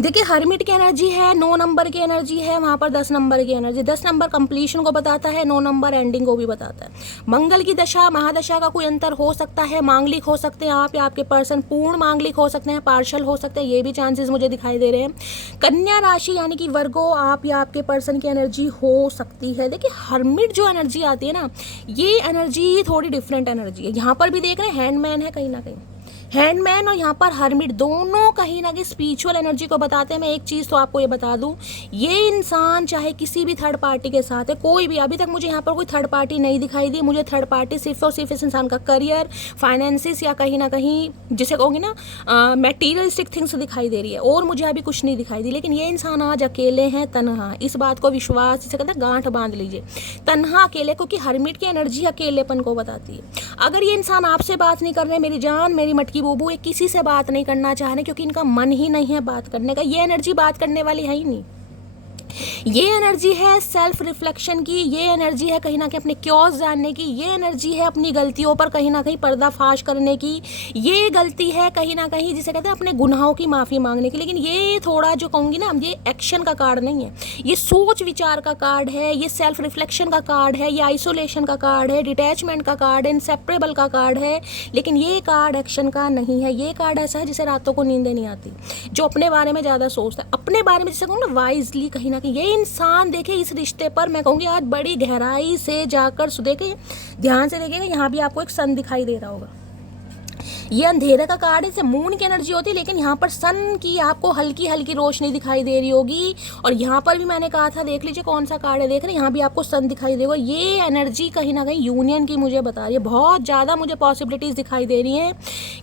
देखिए हर्मिट की एनर्जी है, 9 नंबर की एनर्जी है, वहाँ पर 10 नंबर की एनर्जी। 10 नंबर कंप्लीशन को बताता है, 9 नंबर एंडिंग को भी बताता है। मंगल की दशा महादशा का कोई अंतर हो सकता है, मांगलिक हो सकते हैं आप या आपके पर्सन, पूर्ण मांगलिक हो सकते हैं, पार्शल हो सकते हैं, ये भी चांसेस मुझे दिखाई दे रहे हैं। कन्या राशि यानी कि वर्गो आप या आपके पर्सन की एनर्जी हो सकती है। देखिए हर्मिट जो एनर्जी आती है ना, ये एनर्जी थोड़ी डिफरेंट एनर्जी है। यहाँ पर भी देख रहे हैं हैंडमैन है, कहीं ना कहीं हैंडमैन और यहाँ पर हर्मिट दोनों कहीं ना कहीं स्पिरिचुअल एनर्जी को बताते हैं। मैं एक चीज़ तो आपको ये बता दूँ, ये इंसान चाहे किसी भी थर्ड पार्टी के साथ है, कोई भी, अभी तक मुझे यहाँ पर कोई थर्ड पार्टी नहीं दिखाई दी। मुझे थर्ड पार्टी सिर्फ और सिर्फ इस इंसान का करियर, फाइनेंसिस या कहीं ना कहीं जिसे कहोगे ना मटेरियलिस्टिक थिंग्स दिखाई दे रही है, और मुझे अभी कुछ नहीं दिखाई दी। लेकिन ये इंसान आज अकेले हैं, तनहा। इस बात को विश्वास जिसे कहते हैं गांठ बांध लीजिए, तनहा अकेले, क्योंकि हर्मिट की एनर्जी अकेलेपन को बताती है। अगर ये इंसान आपसे बात नहीं कर रहे, मेरी जान मेरी मटकी बूबू, ये किसी से बात नहीं करना चाह रहे, क्योंकि इनका मन ही नहीं है बात करने का। ये एनर्जी बात करने वाली है ही नहीं। ये एनर्जी है सेल्फ रिफ्लेक्शन की, ये एनर्जी है कहीं ना कहीं अपने क्योर्स जानने की, ये एनर्जी है अपनी गलतियों पर कहीं ना कहीं पर्दाफाश करने की, ये गलती है कहीं ना कहीं जिसे कहते हैं अपने गुनाहों की माफ़ी मांगने की। लेकिन ये थोड़ा जो कहूँगी ना, ये एक्शन का कार्ड नहीं है, ये सोच विचार का कार्ड है, ये सेल्फ रिफ्लेक्शन का कार्ड है, ये आइसोलेशन का कार्ड है, डिटैचमेंट का कार्ड है, इनसेपरेबल का कार्ड है। लेकिन ये कार्ड एक्शन का नहीं है। ये कार्ड ऐसा है जिसे रातों को नींदें नहीं आती, जो अपने बारे में ज़्यादा सोचता है, अपने बारे में जिसे कहूँ ना वाइजली कहीं ना कि ये इंसान देखे इस रिश्ते पर मैं कहूँगी आज बड़ी गहराई से जाकर देखे, ध्यान से देखिएगा, यहाँ भी आपको एक सन दिखाई दे रहा होगा। ये अंधेरे का कार्ड है, जैसे मून की एनर्जी होती है, लेकिन यहाँ पर सन की आपको हल्की हल्की रोशनी दिखाई दे रही होगी। और यहाँ पर भी मैंने कहा था, देख लीजिए कौन सा कार्ड है, देख रहे हैं यहाँ भी आपको सन दिखाई देगा। ये एनर्जी कहीं ना कहीं यूनियन की मुझे बता रही है, बहुत ज़्यादा मुझे पॉसिबिलिटीज़ दिखाई दे रही हैं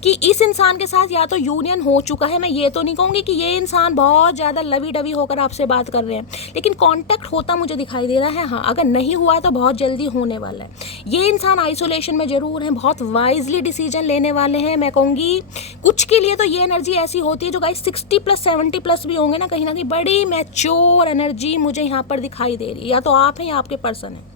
कि इस इंसान के साथ या तो यूनियन हो चुका है, मैं ये तो नहीं कहूँगी कि ये इंसान बहुत ज़्यादा लवी डवी होकर आपसे बात कर रहे हैं, लेकिन कॉन्टैक्ट होता मुझे दिखाई दे रहा है। हाँ, अगर नहीं हुआ तो बहुत जल्दी होने वाला है। ये इंसान आइसोलेशन में ज़रूर है, बहुत वाइजली डिसीजन लेने वाले हैं। मैं कहूँगी कुछ के लिए तो ये एनर्जी ऐसी होती है जो गाइस 60+ 70+ भी होंगे ना कहीं बड़ी मैच्योर एनर्जी मुझे यहाँ पर दिखाई दे रही है। या तो आप हैं या आपके पर्सन है,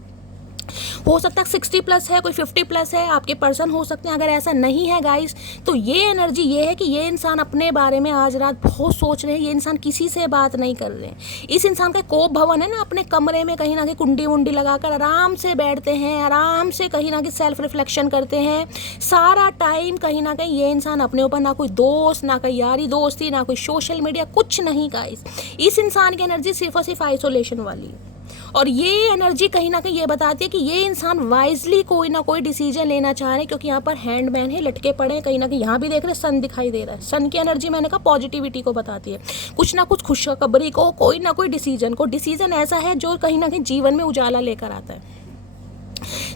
हो सकता है 60+ है, कोई 50+ है, आपके पर्सन हो सकते हैं। अगर ऐसा नहीं है गाइस, तो ये एनर्जी ये है कि ये इंसान अपने बारे में आज रात बहुत सोच रहे हैं। ये इंसान किसी से बात नहीं कर रहे हैं। इस इंसान का कोप भवन है ना, अपने कमरे में कहीं ना कहीं कुंडी वुंडी लगाकर आराम से बैठते हैं, आराम से कहीं ना कहीं सेल्फ रिफ्लेक्शन करते हैं सारा टाइम। कहीं ना कहीं ये इंसान अपने ऊपर ना कोई दोस्त, ना कोई यारी दोस्ती, ना कोई सोशल मीडिया, कुछ नहीं गाइस। इस इंसान की एनर्जी सिर्फ और सिर्फ आइसोलेशन वाली है। और ये एनर्जी कहीं ना कहीं ये बताती है कि ये इंसान वाइजली कोई ना कोई डिसीजन लेना चाह रहे हैं, क्योंकि यहाँ पर हैंडमैन है, लटके पड़े हैं कहीं ना कहीं। यहाँ भी देख रहे हैं सन दिखाई दे रहा है। सन की एनर्जी मैंने कहा पॉजिटिविटी को बताती है, कुछ ना कुछ खुशखबरी को, कोई ना कोई डिसीजन ऐसा है जो कहीं ना कहीं जीवन में उजाला लेकर आता है।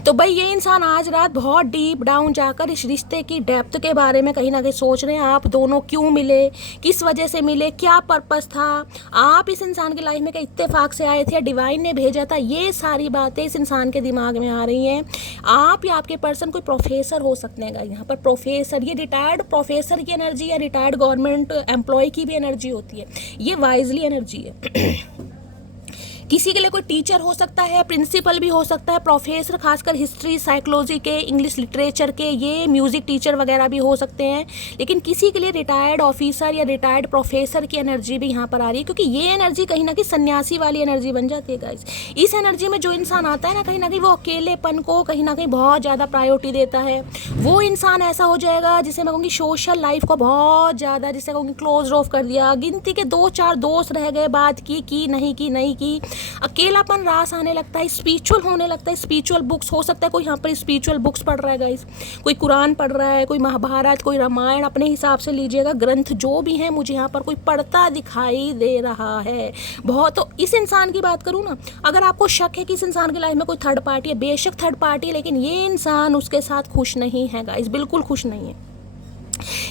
तो भाई ये इंसान आज रात बहुत डीप डाउन जाकर इस रिश्ते की डेप्थ के बारे में कहीं ना कहीं सोच रहे हैं। आप दोनों क्यों मिले, किस वजह से मिले, क्या पर्पस था, आप इस इंसान की लाइफ में क्या इत्तेफाक से आए थे, डिवाइन ने भेजा था, ये सारी बातें इस इंसान के दिमाग में आ रही हैं। आप या आपके पर्सन कोई प्रोफेसर हो सकते हैं। यहाँ पर प्रोफेसर, ये रिटायर्ड प्रोफेसर की एनर्जी या रिटायर्ड गवर्नमेंट एम्प्लॉय की भी एनर्जी होती है। ये वाइजली एनर्जी है। किसी के लिए कोई टीचर हो सकता है, प्रिंसिपल भी हो सकता है, प्रोफेसर, खासकर हिस्ट्री, साइकोलॉजी के, इंग्लिश लिटरेचर के, ये म्यूज़िक टीचर वगैरह भी हो सकते हैं। लेकिन किसी के लिए रिटायर्ड ऑफिसर या रिटायर्ड प्रोफेसर की एनर्जी भी यहाँ पर आ रही है, क्योंकि ये एनर्जी कहीं ना कहीं सन्यासी वाली एनर्जी बन जाती है गाइस। इस एनर्जी में जो इंसान आता है ना कहीं वो अकेलेपन को कहीं ना कहीं बहुत ज़्यादा प्रायोरिटी देता है। वो इंसान ऐसा हो जाएगा जिसे मैं कहूँगी सोशल लाइफ को बहुत ज़्यादा, जिसे कहूँगी क्लोज ऑफ कर दिया, गिनती के 2-4 दोस्त रह गए, बात की नहीं की, अकेलापन रास आने लगता है, स्पिरिचुअल होने लगता है। स्पिरिचुअल बुक्स हो सकता है, कोई यहाँ पर स्पिरिचुअल बुक्स पढ़ रहा है गाइस, कोई कुरान पढ़ रहा है, कोई महाभारत, कोई रामायण, अपने हिसाब से लीजिएगा। ग्रंथ जो भी हैं मुझे यहाँ पर कोई पढ़ता दिखाई दे रहा है बहुत। तो इस इंसान की बात करूँ ना, अगर आपको शक है कि इस इंसान की लाइफ में कोई थर्ड पार्टी है, बेशक थर्ड पार्टी है, लेकिन ये इंसान उसके साथ खुश नहीं है गाइस, बिल्कुल खुश नहीं है।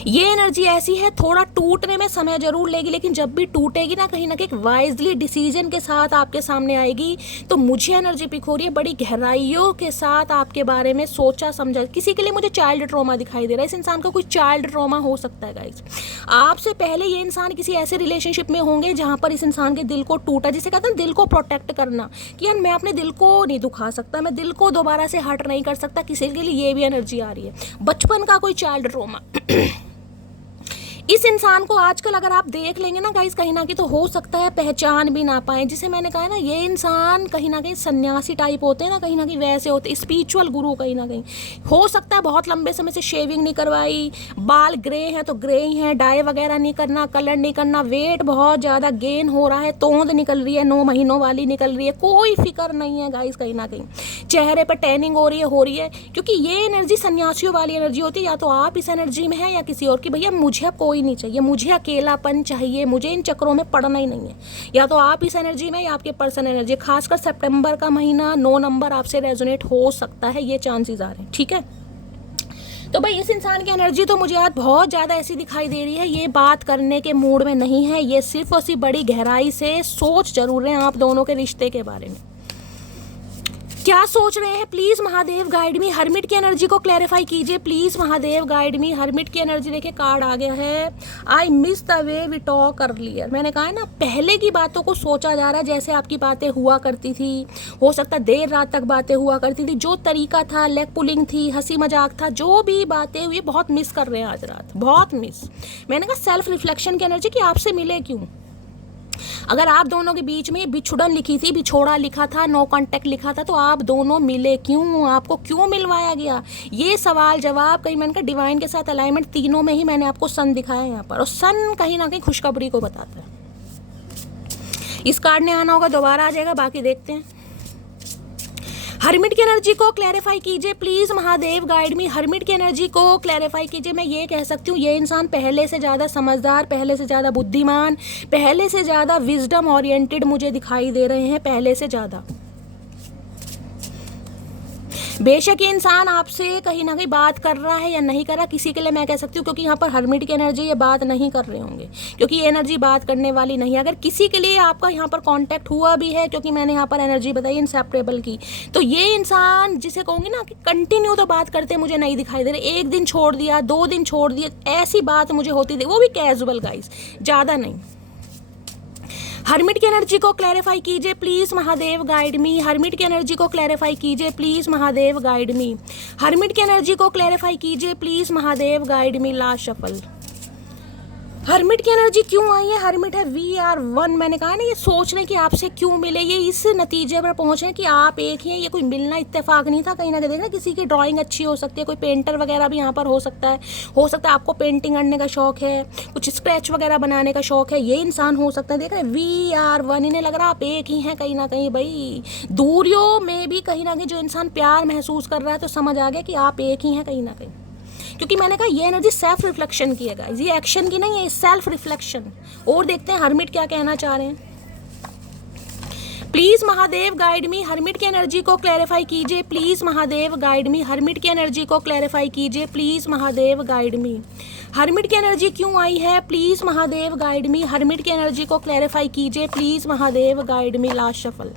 ये एनर्जी ऐसी है, थोड़ा टूटने में समय जरूर लेगी, लेकिन जब भी टूटेगी ना कहीं वाइजली डिसीजन के साथ आपके सामने आएगी। तो मुझे एनर्जी पिक हो रही है, बड़ी गहराइयों के साथ आपके बारे में सोचा समझा। किसी के लिए मुझे चाइल्ड ट्रॉमा दिखाई दे रहा है, इस इंसान का कोई चाइल्ड ट्रॉमा हो सकता है गाइस। आपसे पहले ये इंसान किसी ऐसे रिलेशनशिप में होंगे जहाँ पर इस इंसान के दिल को टूटा, जिसे कहते हैं दिल को प्रोटेक्ट करना, कि यार मैं अपने दिल को नहीं दुखा सकता, मैं दिल को दोबारा से हर्ट नहीं कर सकता किसी के लिए। ये भी एनर्जी आ रही है, बचपन का कोई चाइल्ड ट्रॉमा। इस इंसान को आजकल अगर आप देख लेंगे ना गाइस, कहीं ना कहीं तो हो सकता है पहचान भी ना पाए। जिसे मैंने कहा ना, ये इंसान कहीं ना कहीं सन्यासी टाइप होते हैं ना, कहीं ना कहीं वैसे होते, स्पिरिचुअल गुरु कहीं ना कहीं हो सकता है। बहुत लंबे समय से शेविंग नहीं करवाई, बाल ग्रे हैं तो ग्रे ही हैं, डाई वगैरह नहीं करना, कलर नहीं करना, वेट बहुत ज़्यादा गेन हो रहा है, तोंद निकल रही है, 9 महीनों वाली निकल रही है, कोई फिक्र नहीं है गाइस। कहीं ना कहीं चेहरे पर टैनिंग हो रही है, क्योंकि ये एनर्जी सन्यासियों वाली एनर्जी होती है। या तो आप इस एनर्जी में है या किसी और की, भैया मुझे कोई नहीं चाहिए, मुझे अकेलापन चाहिए, मुझे इन चक्रों में पड़ना ही नहीं है। या तो आप इस एनर्जी में या आपके पर्सन एनर्जी। खासकर सितंबर का महीना 9 नंबर आपसे रेजोनेट हो सकता है, ये चांसेस आ रहे हैं, ठीक है। तो भाई इस इंसान की एनर्जी तो मुझे आज बहुत ज़्यादा ऐसी दिखाई दे रही है, ये बात करने के मूड में नहीं है, ये सिर्फ और सिर्फ बड़ी गहराई से सोच जरूर रहे हैं आप दोनों के रिश्ते के बारे में। क्या सोच रहे हैं? Please Mahadev guide me, hermit की एनर्जी को क्लैरिफाई कीजिए please Mahadev guide me. Hermit की एनर्जी देखिए कार्ड आ गया है, I miss the way we talk earlier. मैंने कहा है ना, पहले की बातों को सोचा जा रहा है जैसे आपकी बातें हुआ करती थी, हो सकता है देर रात तक बातें हुआ करती थी, जो तरीका था, लेग पुलिंग थी, हंसी मजाक था, जो भी बातें हुई बहुत मिस कर रहे हैं आज रात, बहुत मिस। मैंने कहा सेल्फ रिफ्लेक्शन की एनर्जी कि आपसे मिले क्यों। अगर आप दोनों के बीच में बिछुड़न लिखी थी, बिछोड़ा लिखा था, नो कांटेक्ट लिखा था, तो आप दोनों मिले क्यों, आपको क्यों मिलवाया गया, ये सवाल जवाब कहीं मैंने कहा डिवाइन के साथ अलाइनमेंट तीनों में ही मैंने आपको सन दिखाया यहाँ पर, और सन कहीं ना कहीं खुशखबरी को बताता है। इस कार्ड ने आना होगा, दोबारा आ जाएगा, बाकी देखते हैं। हर्मिट की एनर्जी को क्लैरिफाई कीजिए please Mahadev guide me. Hermit की एनर्जी को क्लैरिफाई कीजिए। मैं ये कह सकती हूँ ये इंसान पहले से ज़्यादा समझदार, पहले से ज़्यादा बुद्धिमान, पहले से ज़्यादा विजडम ओरिएंटेड मुझे दिखाई दे रहे हैं, पहले से ज़्यादा। बेशक ये इंसान आपसे कहीं ना कहीं बात कर रहा है या नहीं कर रहा, किसी के लिए मैं कह सकती हूँ, क्योंकि यहाँ पर हर्मिट की एनर्जी ये बात नहीं कर रहे होंगे, क्योंकि ये एनर्जी बात करने वाली नहीं है। अगर किसी के लिए आपका यहाँ पर कांटेक्ट हुआ भी है, क्योंकि मैंने यहाँ पर एनर्जी बताई इंसेपरेबल की, तो ये इंसान जिसे कहूँगी ना कि कंटिन्यू तो बात करते मुझे नहीं दिखाई दे रहे, एक दिन छोड़ दिया, 2 दिन छोड़ दिया, ऐसी बात मुझे होती थी, वो भी कैजुअल गाइस, ज़्यादा नहीं। हर्मिट की एनर्जी को क्लैरिफाई कीजिए please Mahadev guide me. Hermit की एनर्जी को क्लैरिफाई कीजिए please Mahadev guide me. Hermit की एनर्जी को क्लैरिफाई कीजिए please Mahadev guide me. Last shuffle. Hermit की एनर्जी क्यों आई है? हर्मिट है VR1। मैंने कहा ना, ये सोच रहे हैं कि आपसे क्यों मिले, ये इस नतीजे पर पहुंचे कि आप एक ही हैं। ये कोई मिलना इत्तेफाक नहीं था, कहीं ना कहीं देखना किसी की ड्राइंग अच्छी हो सकती है, कोई पेंटर वगैरह भी यहाँ पर हो सकता है, आपको पेंटिंग करने का शौक है, कुछ स्क्रैच वगैरह बनाने का शौक है, ये इंसान हो सकता है। देख रहे हैं VR1, इन्हें लग रहा है आप एक ही हैं कहीं ना कहीं। भाई दूरियों में भी कहीं ना कहीं जो इंसान प्यार महसूस कर रहा है, तो समझ आ गया कि आप एक ही हैं कहीं ना कहीं, क्योंकि मैंने कहा ये एनर्जी सेल्फ रिफ्लेक्शन की है गाइस, ये एक्शन की नहीं है, सेल्फ रिफ्लेक्शन। और देखते हैं हर्मिट क्या कहना चाह रहे हैं। Please Mahadev guide me. Hermit की एनर्जी को क्लैरिफाई कीजिए please Mahadev guide me. Hermit की एनर्जी को क्लैरिफाई कीजिए please Mahadev guide me. Hermit की एनर्जी क्यों आई है? Please Mahadev guide me. Hermit की एनर्जी को क्लैरिफाई कीजिए please Mahadev guide me. Last shuffle.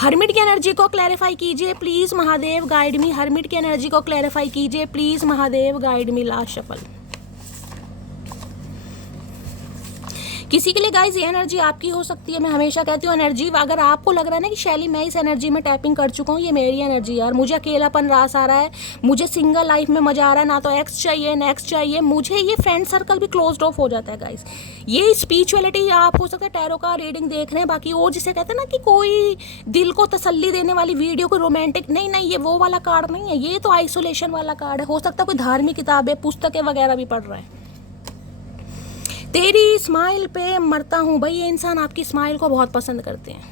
Hermit की एनर्जी को क्लैरिफाई कीजिए please Mahadev guide me. Hermit की एनर्जी को क्लैरिफाई कीजिए please Mahadev guide me. Last shuffle. किसी के लिए गाइज ये एनर्जी आपकी हो सकती है। मैं हमेशा कहती हूँ एनर्जी, अगर आपको लग रहा है ना कि शैली मैं इस एनर्जी में टैपिंग कर चुका हूँ, ये मेरी एनर्जी यार, मुझे अकेलापन रास आ रहा है, मुझे सिंगल लाइफ में मजा आ रहा है, ना तो एक्स चाहिए नेक्स्ट चाहिए, मुझे ये फ्रेंड सर्कल भी क्लोज ऑफ हो जाता है गाइज। ये स्पिरिचुअलिटी आप हो सकता है टैरो का रीडिंग देख रहे हैं, बाकी वो जिसे कहते हैं ना कि कोई दिल को तसल्ली देने वाली वीडियो, कोई रोमांटिक, नहीं ये वो वाला कार्ड नहीं है, ये तो आइसोलेशन वाला कार्ड है। हो सकता है कोई धार्मिक किताबें पुस्तकें वगैरह भी पढ़ रहा है। तेरी स्माइल पे मरता हूँ। भाई ये इंसान आपकी स्माइल को बहुत पसंद करते हैं।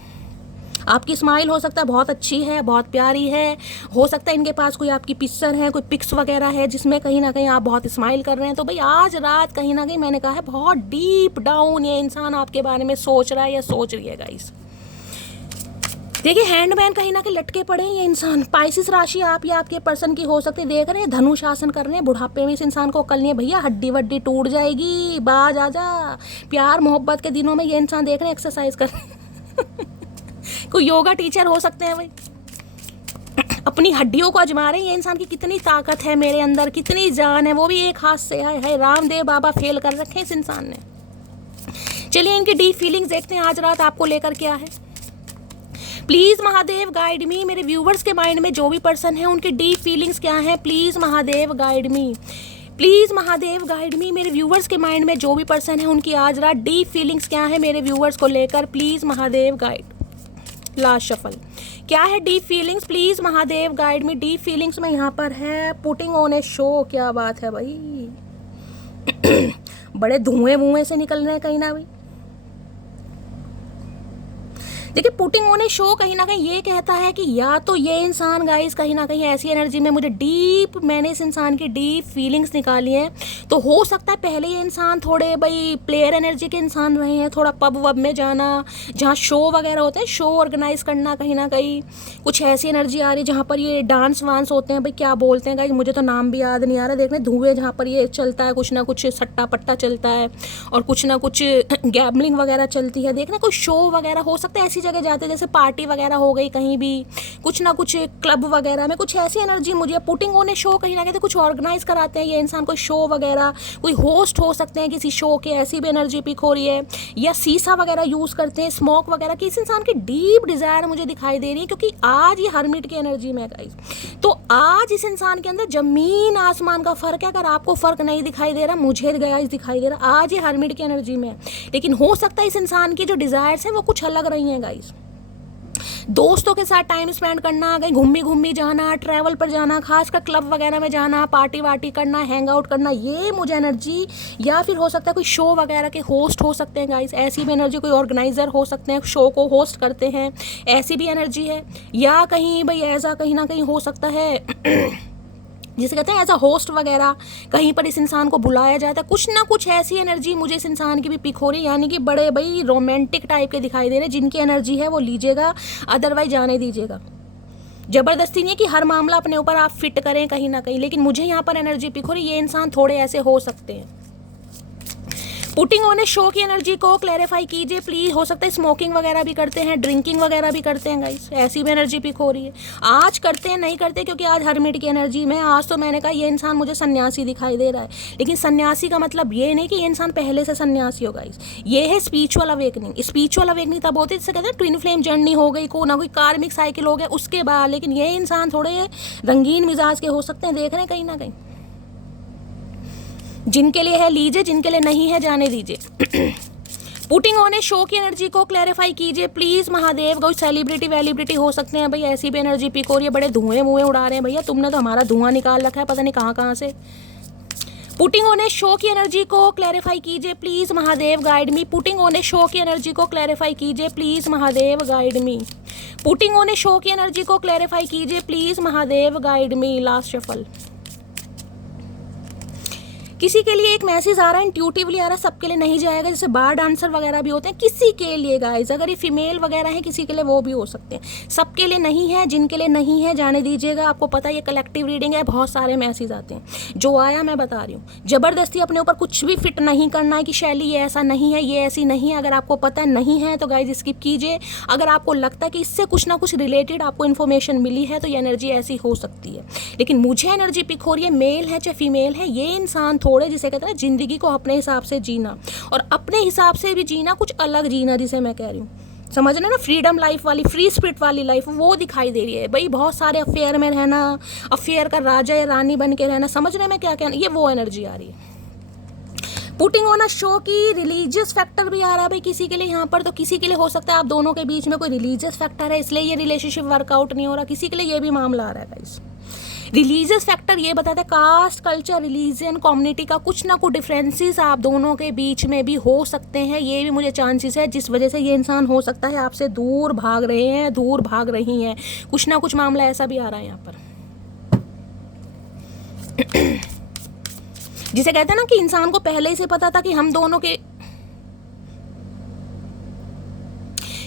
आपकी स्माइल हो सकता है बहुत अच्छी है, बहुत प्यारी है, हो सकता है इनके पास कोई आपकी पिक्चर है, कोई पिक्स वगैरह है जिसमें कहीं ना कहीं आप बहुत स्माइल कर रहे हैं। तो भाई आज रात कहीं ना कहीं मैंने कहा है बहुत डीप डाउन ये इंसान आपके बारे में सोच रहा है या सोच रही है गाइस। देखिए हैंडमैन कहीं ना कहीं लटके पड़े हैं ये इंसान। पाइसिस राशि आप या आपके पर्सन की हो सकती है, देख रहे हैं धनु शासन कर रहे हैं, बुढ़ापे में इस इंसान को अकल नहीं है भैया, हड्डी वड्डी टूट जाएगी, बाज आ जा। प्यार मोहब्बत के दिनों में ये इंसान देख रहे हैं एक्सरसाइज कर रहे हैं कोई योगा टीचर हो सकते हैं भाई, अपनी हड्डियों को आजमा रहे हैं। ये इंसान की कितनी ताकत है मेरे अंदर, कितनी जान है, वो भी एक हाथ से। है रामदेव बाबा फेल कर रखे हैं इस इंसान ने। चलिए इनकी डीप फीलिंग्स देखते हैं आज रात आपको लेकर क्या है। प्लीज महादेव गाइड मी। मेरे व्यूवर्स के माइंड में जो भी पर्सन है उनकी डीप फीलिंग्स क्या है, please Mahadev guide me. Please Mahadev guide मी। मेरे व्यूवर्स के माइंड में जो भी पर्सन है उनकी आज रात डीप फीलिंग्स क्या है मेरे व्यूवर्स को लेकर, please Mahadev guide. Last shuffle. क्या है deep feelings, please Mahadev guide me. Deep feelings में यहाँ पर है पुटिंग ऑन ए शो। क्या बात है भाई बड़े धुएं से निकल रहे हैं कहीं ना भाई। देखिए पुटिंग ऑन ए शो कहीं ना कहीं ये कहता है कि या तो ये इंसान गाइस कहीं ना कहीं ऐसी एनर्जी में मुझे डीप, मैंने इस इंसान की डीप फीलिंग्स निकाली हैं। तो हो सकता है पहले ये इंसान थोड़े भाई प्लेयर एनर्जी के इंसान रहे हैं, थोड़ा पब वब में जाना, जहाँ शो वगैरह होते हैं, शो ऑर्गेनाइज करना, कहीं ना कहीं कुछ ऐसी एनर्जी आ रही है जहाँ पर ये डांस वांस होते हैं। भाई क्या बोलते हैं गाइस, मुझे तो नाम भी याद नहीं आ रहा। देखने धुएं जहाँ पर ये चलता है, कुछ ना कुछ सट्टा पट्टा चलता है और कुछ ना कुछ गैम्बलिंग वगैरह चलती है। देखना कोई शो वगैरह हो सकता है, ऐसी ऐसी जगह जाते हैं जैसे पार्टी वगैरह हो गई, कहीं भी कुछ ना कुछ क्लब वगैरह में कुछ ऐसी एनर्जी मुझे पुटिंग ऑन ए शो कहीं ना कहीं कुछ ऑर्गेनाइज कराते हैं ये इंसान, कोई शो वगैरह, कोई होस्ट हो सकते हैं किसी शो के, ऐसी भी एनर्जी पिक हो रही है। या शीशा वगैरह यूज़ करते हैं, स्मोक वगैरह की, इस इंसान की डीप डिज़ायर मुझे दिखाई दे रही है क्योंकि आज ये हर्मिट की एनर्जी में है गाइस। तो आज इस इंसान के अंदर ज़मीन आसमान का फ़र्क है। अगर आपको फ़र्क नहीं दिखाई दे रहा, मुझे गाइस दिखाई दे रहा, आज ये हर्मिट की एनर्जी में है। लेकिन हो सकता है इस इंसान की जो डिज़ायर्स हैं वो कुछ अलग रही हैं गाइस। दोस्तों के साथ टाइम स्पेंड करना, कहीं घूमी जाना, ट्रैवल पर जाना, खासकर क्लब वगैरह में जाना, पार्टी वार्टी करना, हैंग आउट करना, ये मुझे एनर्जी, या फिर हो सकता है कोई शो वगैरह के होस्ट हो सकते हैं गाइस, ऐसी भी एनर्जी, कोई ऑर्गेनाइजर हो सकते हैं, शो को होस्ट करते हैं, ऐसी भी एनर्जी है। या कहीं भाई ऐसा कहीं ना कहीं हो सकता है जिसे कहते हैं एज अ होस्ट वगैरह, कहीं पर इस इंसान को बुलाया जाता है, कुछ ना कुछ ऐसी एनर्जी मुझे इस इंसान की भी पिक हो रही है। यानी कि बड़े भाई रोमांटिक टाइप के दिखाई दे रहे हैं, जिनकी एनर्जी है वो लीजिएगा, अदरवाइज जाने दीजिएगा। ज़बरदस्ती नहीं है कि हर मामला अपने ऊपर आप फिट करें कहीं ना कहीं, लेकिन मुझे यहाँ पर एनर्जी पिक हो रही है, ये इंसान थोड़े ऐसे हो सकते हैं। पुटिंग ऑन ए शो की एनर्जी को क्लैरिफाई कीजिए प्लीज। हो सकता है स्मोकिंग वगैरह भी करते हैं, ड्रिंकिंग वगैरह भी करते हैं गाइस, ऐसी भी एनर्जी पिक हो रही है। आज करते हैं नहीं करते क्योंकि आज हर्मिट की एनर्जी में। आज तो मैंने कहा ये इंसान मुझे सन्यासी दिखाई दे रहा है, लेकिन सन्यासी का मतलब ये नहीं कि ये इंसान पहले से सन्यासी हो गाइस, ये है स्पिरिचुअल अवेकनिंग। स्पिरिचुअल अवेकनिंग तब होती है जिसे कहते हैं ट्विन फ्लेम जर्नी हो गई, को ना कोई कार्मिक साइकिल हो गया उसके बाद। लेकिन ये इंसान थोड़े रंगीन मिजाज के हो सकते हैं, देख रहे हैं कहीं ना कहीं। जिनके लिए है लीजिए, जिनके लिए नहीं है जाने दीजिए। पुटिंग ऑन ए शो की एनर्जी को क्लैरिफाई कीजिए प्लीज महादेव। कोई सेलिब्रिटी वेलिब्रिटी हो सकते हैं भाई, ऐसी भी एनर्जी पिक हो रही है, बड़े धुएं उड़ा रहे हैं भैया, तुमने तो हमारा धुआं निकाल रखा है पता नहीं कहाँ कहाँ से। पुटिंग ऑन ए शो की एनर्जी को क्लैरिफाई कीजिए please Mahadev guide me. Putting on A show की एनर्जी को क्लैरिफाई कीजिए please Mahadev guide me. Putting on A show की एनर्जी को क्लैरिफाई कीजिए please Mahadev guide me. Last shuffle. किसी के लिए एक मैसेज आ रहा है, इंट्यूटिवली आ रहा है, सबके लिए नहीं जाएगा, जैसे बार डांसर वगैरह भी होते हैं, किसी के लिए गाइस, अगर ये फीमेल वगैरह है किसी के लिए वो भी हो सकते हैं, सबके लिए नहीं है। जिनके लिए नहीं है जाने दीजिएगा। आपको पता है ये कलेक्टिव रीडिंग है, बहुत सारे मैसेज आते हैं, जो आया मैं बता रही हूँ। ज़बरदस्ती अपने ऊपर कुछ भी फिट नहीं करना है कि शैली ये ऐसा नहीं है, ये ऐसी नहीं है। अगर आपको पता नहीं है तो गाइज स्किप कीजिए। अगर आपको लगता है कि इससे कुछ ना कुछ रिलेटेड आपको इन्फॉर्मेशन मिली है तो ये एनर्जी ऐसी हो सकती है। लेकिन मुझे एनर्जी पिक हो रही है, मेल है चाहे फीमेल है, ये इंसान थोड़े जिसे कहते हैं ना जिंदगी को अपने हिसाब से जीना, और अपने हिसाब से भी जीना, कुछ अलग जीना, जिसे मैं कह रही हूँ, समझ रहे ना, फ्रीडम लाइफ वाली, फ्री स्पिरिट वाली लाइफ वो दिखाई दे रही है भाई। बहुत सारे अफेयर में रहना, अफेयर का राजा या रानी बन के रहना, समझ रहे मैं क्या कहना, ये वो एनर्जी आ रही है। पुटिंग ऑन अ शो की रिलीजियस फैक्टर भी आ रहा है भाई किसी के लिए यहाँ पर, तो किसी के लिए हो सकता है आप दोनों के बीच में कोई रिलीजियस फैक्टर है इसलिए ये रिलेशनशिप वर्कआउट नहीं हो रहा, किसी के लिए ये भी मामला आ रहा है गाइस। रिलीजियस फैक्टर ये बताता है कास्ट, कल्चर, रिलीजन, कम्युनिटी का कुछ ना कुछ डिफरेंसेस आप दोनों के बीच में भी हो सकते हैं, ये भी मुझे चांसेस है, जिस वजह से ये इंसान हो सकता है आपसे दूर भाग रहे हैं, दूर भाग रही हैं, कुछ ना कुछ मामला ऐसा भी आ रहा है यहाँ पर। जिसे कहते हैं ना कि इंसान को पहले ही से पता था कि हम दोनों के,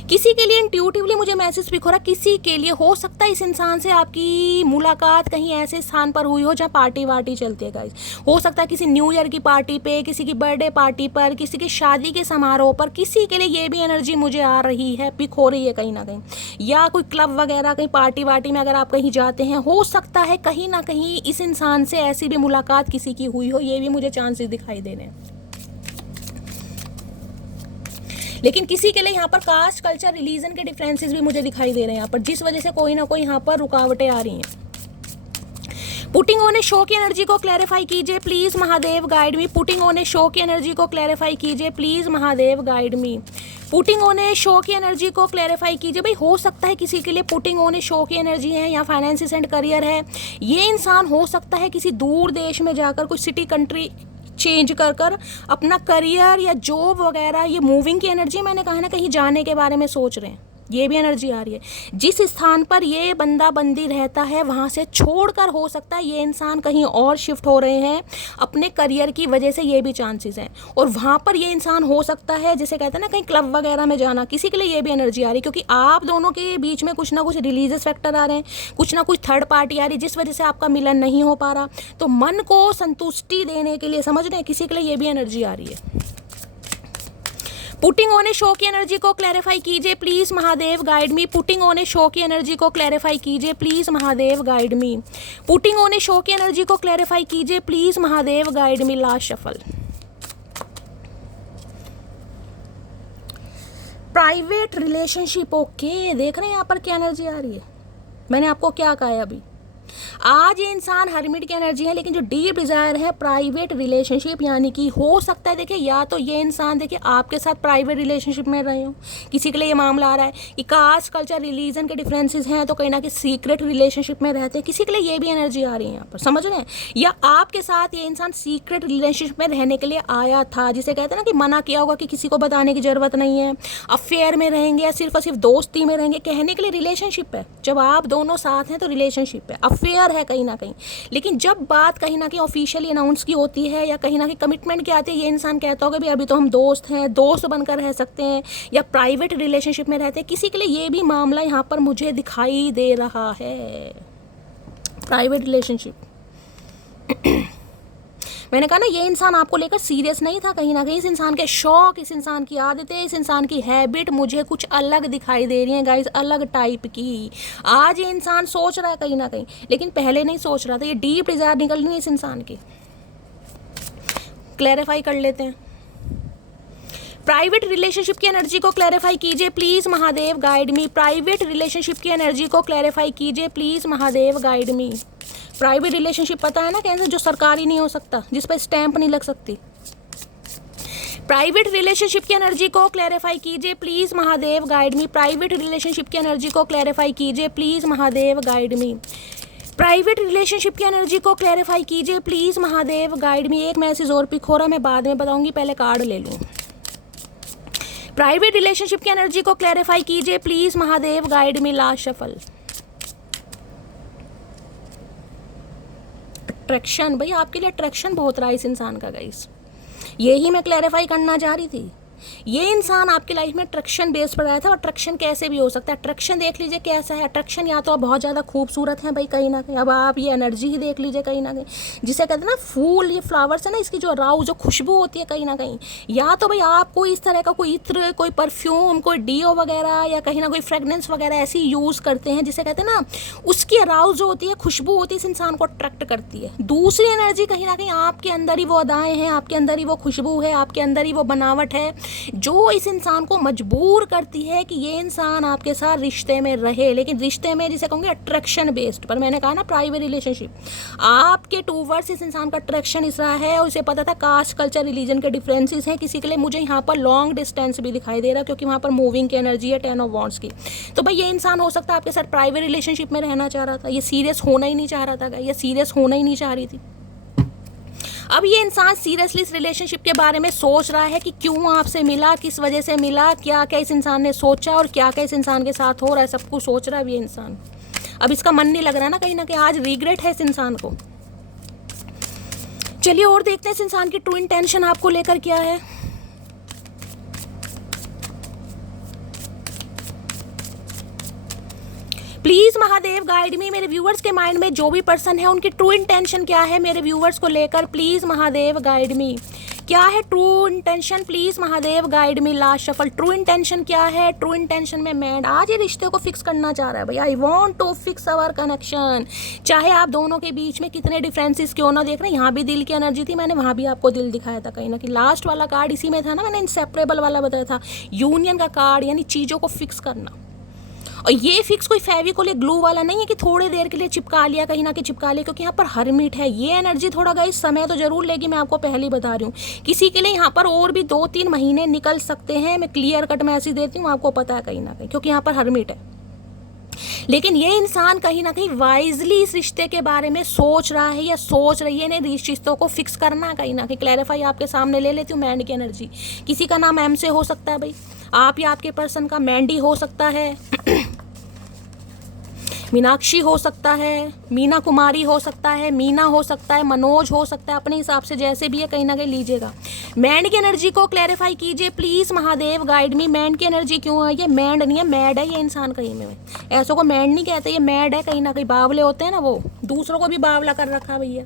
किसी के लिए इंट्यूटिवली मुझे मैसेज पिक हो रहा, किसी के लिए हो सकता है इस इंसान से आपकी मुलाकात कहीं ऐसे स्थान पर हुई हो जहाँ पार्टी वार्टी चलती है गाइस। हो सकता है किसी न्यू ईयर की पार्टी पे, किसी की बर्थडे पार्टी पर, किसी की शादी के समारोह पर, किसी के लिए ये भी एनर्जी मुझे आ रही है, पिक हो रही है कहीं ना कहीं। या कोई क्लब वगैरह, कहीं पार्टी वार्टी में अगर आप कहीं जाते हैं, हो सकता है कहीं ना कहीं इस इंसान से ऐसी भी मुलाकात किसी की हुई हो, ये भी मुझे चांसेस दिखाई दे रहे हैं। लेकिन किसी के लिए यहाँ पर कास्ट, कल्चर, रिलीजन के डिफरेंसेस भी मुझे दिखाई दे रहे हैं यहाँ पर, जिस वजह से कोई ना कोई यहाँ पर रुकावटें आ रही हैं। पुटिंग ऑन ए शो की एनर्जी को क्लैरिफाई कीजिए please Mahadev guide me. Putting on A show की एनर्जी को क्लैरिफाई कीजिए please Mahadev guide me. Putting on A show की एनर्जी को क्लैरिफाई कीजिए भाई। हो सकता है किसी के लिए पुटिंग ऑन ए शो की एनर्जी है या फाइनेंसिस एंड करियर है। ये इंसान हो सकता है किसी दूर देश में जाकर कुछ सिटी, कंट्री चेंज कर कर अपना करियर या जॉब वगैरह, ये मूविंग की एनर्जी, मैंने कहा ना कहीं जाने के बारे में सोच रहे हैं, ये भी एनर्जी आ रही है। जिस स्थान पर ये बंदा बंदी रहता है वहाँ से छोड़कर हो सकता है ये इंसान कहीं और शिफ्ट हो रहे हैं अपने करियर की वजह से, ये भी चांसेस हैं। और वहाँ पर ये इंसान हो सकता है जिसे कहते हैं ना कहीं क्लब वगैरह में जाना, किसी के लिए ये भी एनर्जी आ रही है, क्योंकि आप दोनों के बीच में कुछ ना कुछ रिलीजियस फैक्टर आ रहे हैं, कुछ ना कुछ थर्ड पार्टी आ रही है जिस वजह से आपका मिलन नहीं हो पा रहा। तो मन को संतुष्टि देने के लिए, समझ रहे हैं, किसी के लिए ये भी एनर्जी आ रही है। पुटिंग ऑन ए शो की एनर्जी को क्लैरिफाई कीजिए please Mahadev guide me. Putting on A show की एनर्जी को क्लैरिफाई कीजिए please Mahadev guide me. Putting on A show की एनर्जी को क्लैरिफाई कीजिए please Mahadev guide me. Last shuffle. Private relationship, okay, देख रहे हैं यहाँ पर क्या एनर्जी आ रही है। मैंने आपको क्या कहा है अभी, आज ये इंसान हर्मिट की एनर्जी है, लेकिन जो डीप डिजायर है प्राइवेट रिलेशनशिप, यानी कि हो सकता है देखिए या तो ये इंसान देखिए आपके साथ प्राइवेट रिलेशनशिप में रहे हो, किसी के लिए ये मामला आ रहा है कि कास्ट कल्चर रिलीजन के डिफरेंसेस हैं तो कहीं ना कहीं सीक्रेट रिलेशनशिप में रहते हैं, किसी के लिए ये भी एनर्जी आ रही है यहाँ पर, समझ रहे हैं। या आपके साथ ये इंसान सीक्रेट रिलेशनशिप में रहने के लिए आया था, जिसे कहते हैं ना कि मना किया होगा कि किसी को बताने की जरूरत नहीं है, अफेयर में रहेंगे या सिर्फ और सिर्फ दोस्ती में रहेंगे, कहने के लिए रिलेशनशिप है। जब आप दोनों साथ हैं तो रिलेशनशिप है, अफेयर है कहीं ना कहीं। लेकिन जब बात कहीं ना कहीं ऑफिशियली अनाउंस की होती है या कहीं ना कहीं कमिटमेंट की आती है, ये इंसान कहता होगा भी अभी तो हम दोस्त हैं, दोस्त बनकर रह सकते हैं या प्राइवेट रिलेशनशिप में रहते हैं, किसी के लिए ये भी मामला यहाँ पर मुझे दिखाई दे रहा है। प्राइवेट रिलेशनशिप मैंने कहा ना ये इंसान आपको लेकर सीरियस नहीं था, कहीं ना कहीं इस इंसान के शौक, इस इंसान की आदतें, इस इंसान की हैबिट मुझे कुछ अलग दिखाई दे रही हैं गाइस, अलग टाइप की। आज ये इंसान सोच रहा है कहीं ना कहीं, लेकिन पहले नहीं सोच रहा था। ये डीप डिजायर निकल रही है इस इंसान की। क्लैरिफाई कर लेते हैं। प्राइवेट रिलेशनशिप की एनर्जी को क्लैरिफाई कीजिए please Mahadev guide me. Private relationship की एनर्जी को क्लैरिफाई कीजिए please Mahadev guide me. Private relationship पता है ना कैसे, जो सरकारी नहीं हो सकता, जिस पर स्टैंप नहीं लग सकती। प्राइवेट रिलेशनशिप की एनर्जी को क्लैरिफाई कीजिए please Mahadev guide me. Private relationship की एनर्जी को क्लैरिफाई कीजिए please Mahadev guide me. Private relationship की एनर्जी को क्लैरिफाई कीजिए प्लीज महादेव गाइड मी। एक मैसेज और पिक हो रहा है, मैं बाद में बताऊंगी, पहले कार्ड ले लूँ। प्राइवेट रिलेशनशिप की एनर्जी को क्लैरिफाई कीजिए please Mahadev guide me. Last shuffle. Attraction, भाई आपके लिए अट्रैक्शन बहुत रहा है इस इंसान का गाइस, यही मैं क्लैरिफाई करना चाह रही थी। ये इंसान आपकी लाइफ में अट्रैक्शन बेस पर आया था। अट्रैक्शन कैसे भी हो सकता है, अट्रैक्शन देख लीजिए कैसा है। अट्रैक्शन या तो आप बहुत ज़्यादा खूबसूरत हैं भाई कहीं ना कहीं, अब आप ये एनर्जी ही देख लीजिए कहीं ना कहीं, जिसे कहते हैं ना फूल, ये फ्लावर्स है ना, इसकी जो राव, जो खुशबू होती है कहीं ना कहीं, या तो भाई आप कोई इस तरह का कोई इत्र, कोई परफ्यूम, कोई डीओ वगैरह या कहीं ना कोई फ्रेगनेंस वगैरह ऐसी यूज़ करते हैं, जिसे कहते हैं ना उसकी राव जो होती है, खुशबू होती है, इस इंसान को अट्रैक्ट करती है। दूसरी एनर्जी कहीं ना कहीं आपके अंदर ही वो अदाएँ हैं, आपके अंदर ही वो खुशबू है, आपके अंदर ही वो बनावट है जो इस इंसान को मजबूर करती है कि ये इंसान आपके साथ रिश्ते में रहे। लेकिन रिश्ते में जिसे कहूँगे अट्रैक्शन बेस्ड, पर मैंने कहा ना प्राइवेट रिलेशनशिप, आपके टूवर्ड्स इस इंसान का अट्रैक्शन इस रहा है, और उसे पता था कास्ट कल्चर रिलीजन के डिफरेंसेस हैं। किसी के लिए मुझे यहाँ पर लॉन्ग डिस्टेंस भी दिखाई दे रहा है, क्योंकि वहाँ पर मूविंग की एनर्जी है, 10 ऑफ वॉन्ड्स की। तो भाई ये इंसान हो सकता है आपके साथ प्राइवेट रिलेशनशिप में रहना चाह रहा था, ये सीरियस होना ही नहीं चाह रहा था, ये सीरियस होना ही नहीं चाह रही थी। अब ये इंसान सीरियसली इस रिलेशनशिप के बारे में सोच रहा है कि क्यों आपसे मिला, किस वजह से मिला, क्या क्या इस इंसान ने सोचा और क्या क्या इस इंसान के साथ हो रहा है, सब कुछ सोच रहा है ये इंसान। अब इसका मन नहीं लग रहा है ना कहीं आज रिग्रेट है इस इंसान को। चलिए और देखते हैं इस इंसान की ट्रू इंटेंशन आपको लेकर क्या है। प्लीज महादेव गाइड मी। मेरे व्यूअर्स के माइंड में जो भी पर्सन है उनकी ट्रू इंटेंशन क्या है मेरे व्यूअर्स को लेकर, प्लीज महादेव गाइड मी। क्या है true intention, please Mahadev guide me. Last shuffle. True intention क्या है, ट्रू इंटेंशन में मैं आज ये रिश्ते को फिक्स करना चाह रहा है भाई। I want to fix our connection. चाहे आप दोनों के बीच में कितने डिफरेंसेस क्यों ना देख रहे हैं, यहाँ भी दिल की एनर्जी थी, मैंने वहाँ भी आपको दिल दिखाया था कहीं ना कहीं। लास्ट वाला कार्ड इसी में था ना, मैंने इंसेपरेबल वाला बताया था, यूनियन का कार्ड, यानी चीज़ों को फिक्स करना। और ये फिक्स कोई फेविकोल या ग्लू वाला नहीं है कि थोड़ी देर के लिए चिपका लिया, कहीं ना कहीं चिपका लिया, क्योंकि यहाँ पर हर्मिट है। ये एनर्जी थोड़ा गाइस समय तो जरूर लेगी, मैं आपको पहले ही बता रही हूँ। किसी के लिए यहाँ पर और भी 2-3 महीने निकल सकते हैं, मैं क्लियर कट मैसेज देती हूँ, आपको पता है कहीं ना कहीं, क्योंकि यहाँ पर हर्मिट है। लेकिन ये इंसान कहीं ना कहीं वाइजली इस रिश्ते के बारे में सोच रहा है या सोच रही है, इन्हें रिश्तों को फिक्स करना है कहीं ना कहीं। क्लैरिफाई आपके सामने ले लेती हूँ। मैंड की एनर्जी, किसी का नाम एम से हो सकता है भाई, आप या आपके पर्सन का मैंडी हो सकता है, मीनाक्षी हो सकता है, मीना कुमारी हो सकता है, मीना हो सकता है, मनोज हो सकता है, अपने हिसाब से जैसे भी है कहीं ना कहीं लीजिएगा। मैंड की एनर्जी को क्लैरिफाई कीजिए प्लीज महादेव गाइड मी। मैंड की एनर्जी क्यों है, ये मैंड नहीं है, मैड है ये इंसान कहीं में। ऐसों को मैंड नहीं कहते, ये मैड है कहीं ना कहीं। बावले होते हैं ना वो, दूसरों को भी बावला कर रखा भैया।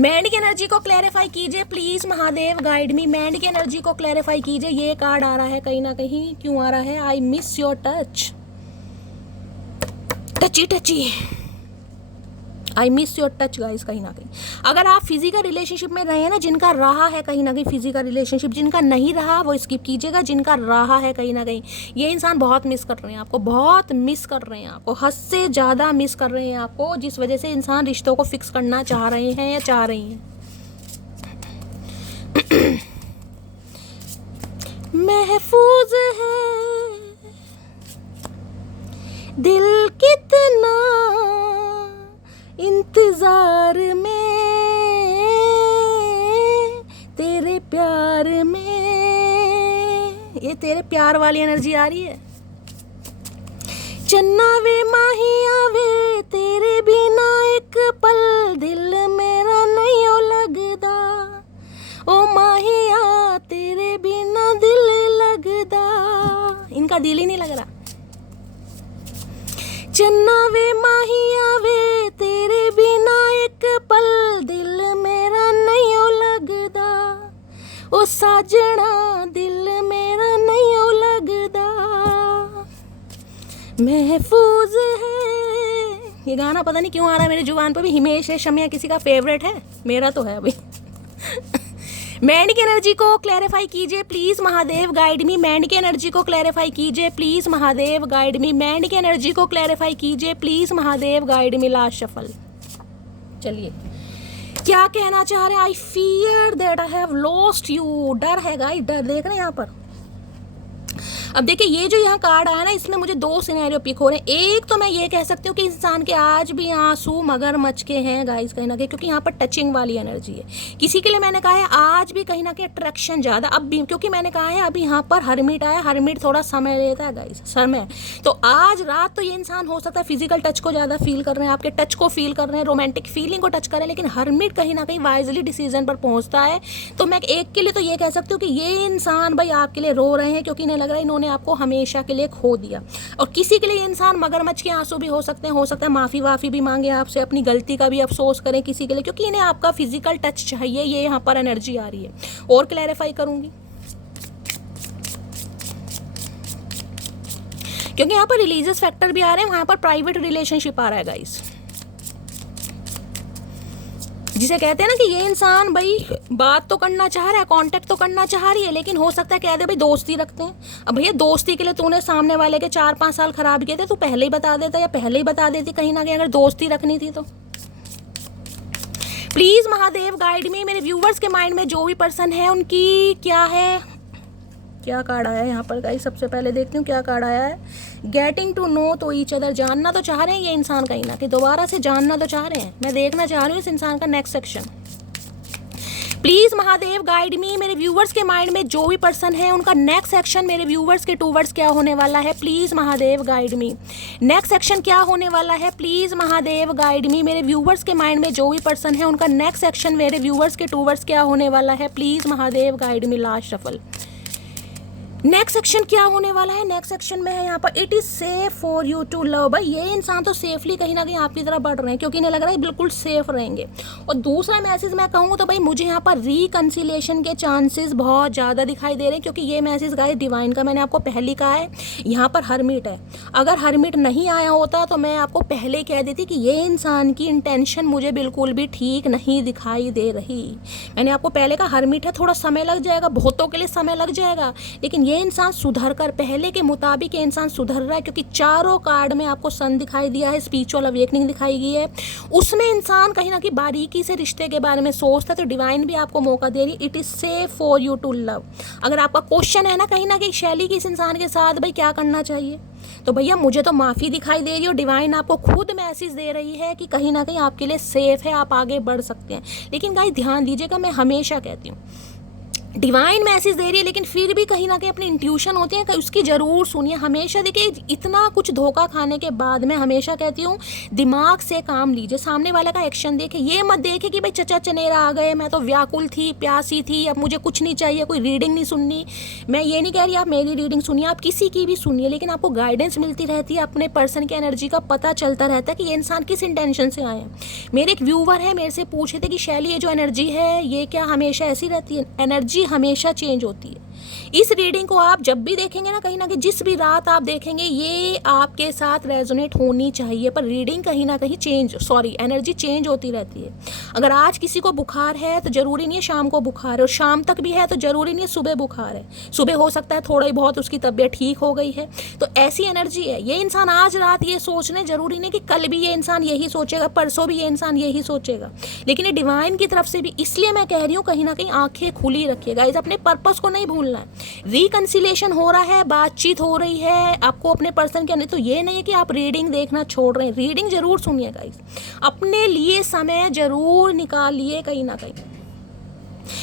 मैंड की एनर्जी को क्लैरिफाई कीजिए प्लीज महादेव, गाइड मी। मैंड की एनर्जी को क्लैरिफाई कीजिए। ये कार्ड आ रहा है कहीं ना कहीं, क्यों आ रहा है? I miss your touch, टची टची, I miss your touch guys. कहीं ना कहीं अगर आप फिजिकल रिलेशनशिप में रहे हैं ना, जिनका रहा है कहीं ना कहीं फिजिकल रिलेशनशिप, जिनका नहीं रहा वो स्किप कीजिएगा, जिनका रहा है कहीं ना कहीं ये इंसान बहुत मिस कर रहे हैं आपको, बहुत मिस कर रहे हैं आपको, हद से ज़्यादा मिस कर रहे हैं आपको, जिस वजह से इंसान रिश्तों को फिक्स करना चाह रहे हैं या चाह रही हैं। महफूज है दिल कितना इंतजार में, तेरे प्यार में। ये तेरे प्यार वाली एनर्जी आ रही है। चन्ना वे माहिया वे तेरे बिना एक पल दिल मेरा नहीं ओ लगदा, ओ माहिया तेरे बिना दिल लगदा। इनका दिल ही नहीं लग रहा। चन्ना वे माहिया वे तेरे बिना एक पल दिल मेरा नहीं ओ लगदा, ओ साजना दिल मेरा नहीं ओ लगदा। महफूज है। ये गाना पता नहीं क्यों आ रहा है मेरे जुबान पर भी। हिमेश है शम्या किसी का फेवरेट है? मेरा तो है अभी। मैंड की एनर्जी को क्लैरिफाई कीजिए प्लीज महादेव, गाइड मी। मैंड की एनर्जी को क्लैरिफाई कीजिए प्लीज महादेव, गाइड मी। मैंड की एनर्जी को क्लैरिफाई कीजिए please Mahadev, guide me. Last shuffle. चलिए क्या कहना चाह रहे हैं? I fear that I have lost you. डर है गाइस, डर देख रहे हैं यहाँ पर। अब देखिए ये जो यहाँ कार्ड आया ना, इसमें मुझे दो सिनेरियो पिक हो रहे हैं। एक तो मैं ये कह सकती हूँ कि इंसान के आज भी आंसू मगरमच्छ के हैं गाइस कहीं ना कहीं, क्योंकि यहाँ पर टचिंग वाली एनर्जी है। किसी के लिए मैंने कहा है आज भी कहीं ना कहीं अट्रैक्शन ज़्यादा, अब भी क्योंकि मैंने कहा है अभी यहाँ पर हरमिट आया, हरमिट थोड़ा समय लेता है गाइस, समय। तो आज रात तो ये इंसान हो सकता है फिजिकल टच को ज़्यादा फील कर रहे हैं, आपके टच को फील कर रहे हैं, रोमांटिक फीलिंग को टच कर रहे हैं, लेकिन हरमिट कहीं ना कहीं वाइजली डिसीजन पर पहुँचता है। तो मैं एक के लिए तो ये कह सकती हूँ कि ये इंसान भाई आपके लिए रो रहे हैं, क्योंकि इन्हें लग रहा है इन्होंने आपको हमेशा के लिए खो दिया। और किसी के लिए इंसान मगरमच्छ के आंसू भी हो सकते हैं, हो सकता है माफ़ी वाफ़ी भी मांगे आपसे, अपनी गलती का भी अफसोस करें किसी के लिए, क्योंकि इन्हें आपका फिजिकल टच चाहिए। ये यहाँ पर एनर्जी आ रही है। और क्लैरिफाई करूंगी क्योंकि यहाँ पर रिलीजियस फैक्टर भी आ रहे हैं, वहाँ पर प्राइवेट रिलेशनशिप आ रहा है गाइस, जिसे कहते हैं ना कि ये इंसान भाई बात तो करना चाह रहा है, कांटेक्ट तो करना चाह रही है, लेकिन हो सकता है कह दे भाई दोस्ती रखते हैं। अब भैया दोस्ती के लिए तूने सामने वाले के 4-5 साल खराब किए थे, तू पहले ही बता देता या पहले ही बता देती कहीं ना कहीं, अगर दोस्ती रखनी थी तो। प्लीज महादेव गाइड में। मेरे व्यूवर्स के माइंड में जो भी पर्सन है उनकी क्या है, क्या कार्ड आया है यहाँ पर गाइस? सबसे पहले देखती हूँ क्या कार्ड आया है। गेटिंग टू नो तो ईच अदर, जानना तो चाह रहे हैं ये इंसान कहीं ना कहीं, दोबारा से जानना तो चाह रहे हैं। मैं देखना चाह रही हूँ इस इंसान का next section. Please Mahadev guide मी। मेरे व्यूवर्स के माइंड में जो भी पर्सन है उनका नेक्स्ट सेक्शन, मेरे व्यूवर्स के टूवर्ड्स क्या होने वाला है? Please Mahadev guide me. Next section क्या होने वाला है? प्लीज महादेव गाइड मी। मेरे व्यूवर्स के माइंड में जो भी पर्सन है उनका नेक्स्ट सेक्शन, मेरे व्यूवर्स के टूवर्ड्स क्या होने वाला है? Please Mahadev guide me. Last shuffle. Next section क्या होने वाला है? नेक्स्ट सेक्शन में है यहाँ पर it is safe for you to love. भाई ये इंसान तो सेफली कहीं ना कहीं आपकी तरफ बढ़ रहे हैं, क्योंकि इन्हें लग रहा है बिल्कुल सेफ रहेंगे। और दूसरा मैसेज मैं कहूँ तो भाई मुझे यहाँ पर रिकंसिलिएशन के चांसेस बहुत ज़्यादा दिखाई दे रहे हैं, क्योंकि ये मैसेज गाइस डिवाइन का मैंने आपको पहले कहा है, यहाँ पर हरमिट है। अगर हरमिट नहीं आया होता तो मैं आपको पहले कह देती कि ये इंसान की इंटेंशन मुझे बिल्कुल भी ठीक नहीं दिखाई दे रही। मैंने आपको पहले कहा हरमिट है, थोड़ा समय लग जाएगा, बहुतों के लिए समय लग जाएगा, लेकिन ये इंसान सुधर कर, पहले के मुताबिक ये इंसान सुधर रहा है, क्योंकि चारों कार्ड में आपको सन दिखाई दिया है, स्पिरिचुअल अवेकनिंग दिखाई गई है, उसमें इंसान कहीं ना कहीं बारीकी से रिश्ते के बारे में सोचता है। तो डिवाइन भी आपको मौका दे रही, it is safe for you to love. अगर आपका क्वेश्चन है ना कहीं ना कहीं शैली की इस इंसान के साथ भाई क्या करना चाहिए, तो भैया मुझे तो माफ़ी दिखाई दे रही है, डिवाइन आपको खुद मैसेज दे रही है कि कहीं ना कहीं आपके लिए सेफ है, आप आगे बढ़ सकते हैं। लेकिन गाइस ध्यान दीजिएगा, मैं हमेशा कहती हूँ डिवाइन मैसेज दे रही है, लेकिन फिर भी कहीं ना कहीं अपनी इंट्यूशन होती है, उसकी ज़रूर सुनिए हमेशा। देखिए इतना कुछ धोखा खाने के बाद मैं हमेशा कहती हूँ दिमाग से काम लीजिए, सामने वाले का एक्शन देखे, ये मत देखे कि भाई चचा चनेरा आ गए, मैं तो व्याकुल थी, प्यासी थी, अब मुझे कुछ नहीं चाहिए, कोई रीडिंग नहीं सुननी। मैं ये नहीं कह रही आप मेरी रीडिंग सुनिए, आप किसी की भी सुनिए, लेकिन आपको गाइडेंस मिलती रहती है, अपने पर्सन की एनर्जी का पता चलता रहता है कि ये इंसान किस इंटेंशन से आए हैं। मेरे एक व्यूवर है, मेरे से पूछे थे कि शैली ये जो एनर्जी है ये क्या हमेशा ऐसी रहती है? एनर्जी हमेशा चेंज होती है। इस रीडिंग को आप जब भी देखेंगे ना, कहीं ना कहीं जिस भी रात आप देखेंगे ये आपके साथ रेजोनेट होनी चाहिए, पर रीडिंग कहीं ना कहीं एनर्जी चेंज होती रहती है। अगर आज किसी को बुखार है तो जरूरी नहीं है शाम को बुखार है, और शाम तक भी है तो जरूरी नहीं है सुबह बुखार है। सुबह हो सकता है थोड़ा ही बहुत उसकी तबीयत ठीक हो गई है, तो ऐसी एनर्जी है। ये इंसान आज रात ये सोच रहे, जरूरी नहीं कि कल भी ये इंसान यही सोचेगा, परसों भी ये इंसान यही सोचेगा, लेकिन ये डिवाइन की तरफ से भी। इसलिए मैं कह रही हूँ कहीं ना कहीं आंखें खुली रखिएगा, इस अपने पर्पस को नहीं भूलना है। रिकंसिलेशन हो रहा है, बातचीत हो रही है आपको अपने पर्सन के अंदर, तो ये नहीं है कि आप रीडिंग देखना छोड़ रहे हैं। रीडिंग जरूर सुनिएगा, अपने लिए समय जरूर निकालिए कहीं ना कहीं,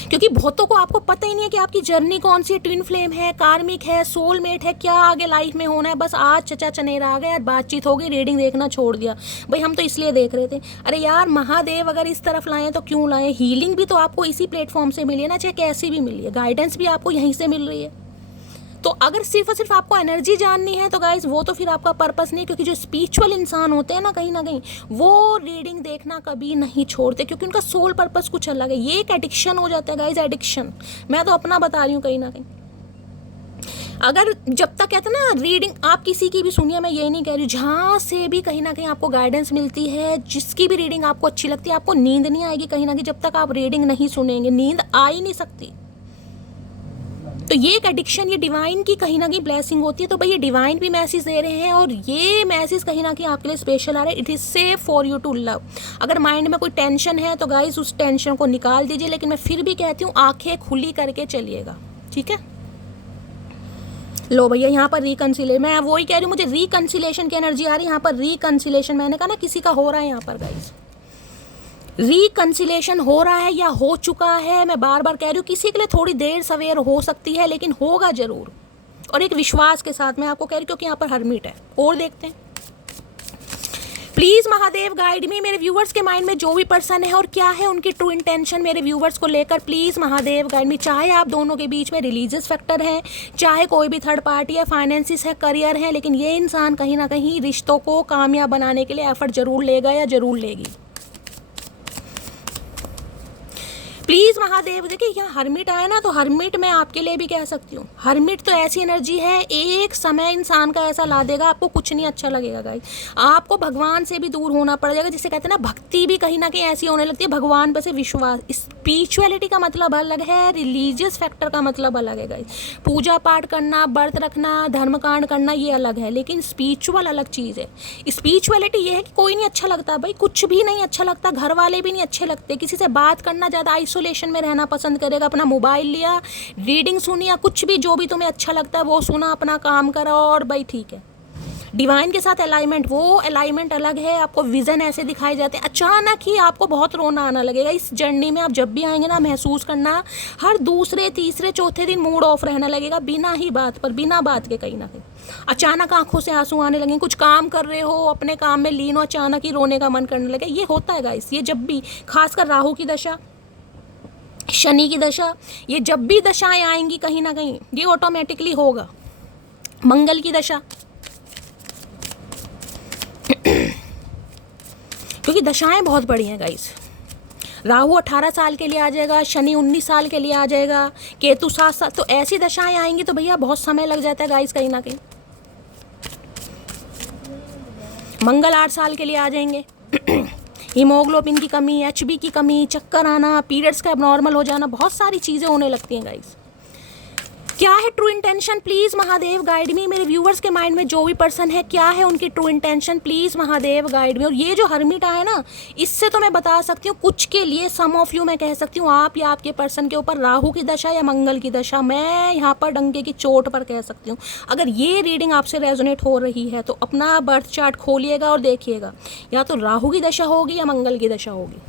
क्योंकि बहुतों को आपको पता ही नहीं है कि आपकी जर्नी कौन सी है, ट्विन फ्लेम है, कार्मिक है, सोलमेट है, क्या आगे लाइफ में होना है। बस आज चचा चनेरा आ गया यार, बातचीत हो गई, रीडिंग देखना छोड़ दिया, भाई हम तो इसलिए देख रहे थे। अरे यार महादेव अगर इस तरफ लाएं तो क्यों लाएं? हीलिंग भी तो आपको इसी प्लेटफॉर्म से मिली है ना, चाहे कैसी भी मिली है, गाइडेंस भी आपको यहीं से मिल रही है। तो अगर सिर्फ और सिर्फ आपको एनर्जी जाननी है तो गाइज वो तो फिर आपका पर्पस नहीं, क्योंकि जो स्पिरिचुअल इंसान होते हैं ना कहीं वो रीडिंग देखना कभी नहीं छोड़ते, क्योंकि उनका सोल पर्पस कुछ अलग है। ये एक एडिक्शन हो जाता है गाइज, एडिक्शन। मैं तो अपना बता रही हूँ कहीं ना कहीं। अगर जब तक कहते हैं ना रीडिंग आप किसी की भी सुनिए, मैं ये नहीं कह रही हूँ, जहाँ से भी कहीं ना कहीं आपको गाइडेंस मिलती है, जिसकी भी रीडिंग आपको अच्छी लगती है, आपको नींद नहीं आएगी कहीं ना कहीं जब तक आप रीडिंग नहीं सुनेंगे, नींद आ ही नहीं सकती। तो ये एक एडिक्शन, ये डिवाइन की कहीं ना कहीं ब्लेसिंग होती है। तो भाई ये डिवाइन भी मैसेज दे रहे हैं, और ये मैसेज कहीं ना कहीं आपके लिए स्पेशल आ रहा है। It is safe for you to love. अगर माइंड में कोई टेंशन है तो गाइस उस टेंशन को निकाल दीजिए, लेकिन मैं फिर भी कहती हूँ आंखें खुली करके चलिएगा, ठीक है। लो भैया यहाँ पर रिकंसिलेशन, मैं वही कह रही हूँ, मुझे रिकंसिलेशन की एनर्जी आ रही है यहाँ पर। रिकंसिलेशन मैंने कहा ना किसी का हो रहा है यहाँ पर गाइस, रिकंसिलेशन हो रहा है या हो चुका है। मैं बार बार कह रही हूँ किसी के लिए थोड़ी देर सवेर हो सकती है, लेकिन होगा जरूर, और एक विश्वास के साथ मैं आपको कह रही हूँ, क्योंकि यहाँ पर हर्मिट है। और देखते हैं, प्लीज़ महादेव गाइड मी, मेरे व्यूवर्स के माइंड में जो भी पर्सन है और क्या है उनकी ट्रू इंटेंशन मेरे व्यूवर्स को लेकर, प्लीज़ महादेव गाइड मी। चाहे आप दोनों के बीच में रिलीजियस फैक्टर है, चाहे कोई भी थर्ड पार्टी है, फाइनेंसिस है, करियर है, लेकिन ये इंसान कहीं ना कहीं रिश्तों को कामयाब बनाने के लिए एफर्ट जरूर लेगा या जरूर लेगी। प्लीज़ महादेव। देखिए यहाँ हर्मिट आया ना, तो हर्मिट मैं आपके लिए भी कह सकती हूँ, हर्मिट तो ऐसी एनर्जी है, एक समय इंसान का ऐसा ला देगा आपको कुछ नहीं अच्छा लगेगा गाइस, आपको भगवान से भी दूर होना पड़ जाएगा। जिसे कहते हैं ना भक्ति भी कहीं ना कहीं ऐसी होने लगती है, भगवान पर से विश्वास। स्पिरिचुअलिटी का मतलब अलग है, रिलीजियस फैक्टर का मतलब अलग है गाइस। पूजा पाठ करना, व्रत रखना, धर्मकांड करना ये अलग है, लेकिन स्पिरिचुअल अलग चीज़ है। स्पिरिचुअलिटी ये है कि कोई नहीं अच्छा लगता भाई, कुछ भी नहीं अच्छा लगता, घर वाले भी नहीं अच्छे लगते, किसी से बात करना ज़्यादा आइसोलेशन में रहना पसंद करेगा, अपना मोबाइल लिया, रीडिंग सुनी, या कुछ भी जो भी तुम्हें अच्छा लगता है वो सुना, अपना काम करा और भाई ठीक है। डिवाइन के साथ अलाइनमेंट, वो अलाइनमेंट अलग है। आपको विजन ऐसे दिखाए जाते हैं, अचानक ही आपको बहुत रोना आना लगेगा इस जर्नी में। आप जब भी आएंगे ना, महसूस करना हर दूसरे तीसरे चौथे दिन मूड ऑफ रहने लगेगा, बिना ही बात पर, बिना बात के कहीं ना कहीं अचानक आंखों से आंसू आने लगेंगे। कुछ काम कर रहे हो, अपने काम में लीन हो, अचानक ही रोने का मन करने लगे। ये होता है गाइस, ये जब भी, खासकर राहु की दशा, शनि की दशा, ये जब भी दशाएं आएंगी कहीं ना कहीं ये ऑटोमेटिकली होगा। मंगल की दशा, क्योंकि दशाएं बहुत बड़ी हैं गाइस। राहु 18 साल के लिए आ जाएगा, शनि 19 साल के लिए आ जाएगा, केतु 7 साल, तो ऐसी दशाएं आएंगी तो भैया बहुत समय लग जाता है गाइस कहीं ना कहीं। मंगल 8 साल के लिए आ जाएंगे। हीमोग्लोबिन की कमी, HB की कमी, चक्कर आना, पीरियड्स का एबनॉर्मल हो जाना, बहुत सारी चीज़ें होने लगती हैं गाइस। क्या है true intention? Please Mahadev guide मी। मेरे व्यूवर्स के माइंड में जो भी पर्सन है, क्या है उनकी true intention? Please Mahadev guide मी। और ये जो हर्मिट आया ना, इससे तो मैं बता सकती हूँ कुछ के लिए, सम ऑफ यू मैं कह सकती हूँ, आप या आपके पर्सन के ऊपर राहु की दशा या मंगल की दशा, मैं यहाँ पर डंके की चोट पर कह सकती हूँ। अगर ये रीडिंग आपसे रेजोनेट हो रही है तो अपना बर्थ चार्ट खोलिएगा और देखिएगा, या तो राहु की दशा होगी या मंगल की दशा होगी।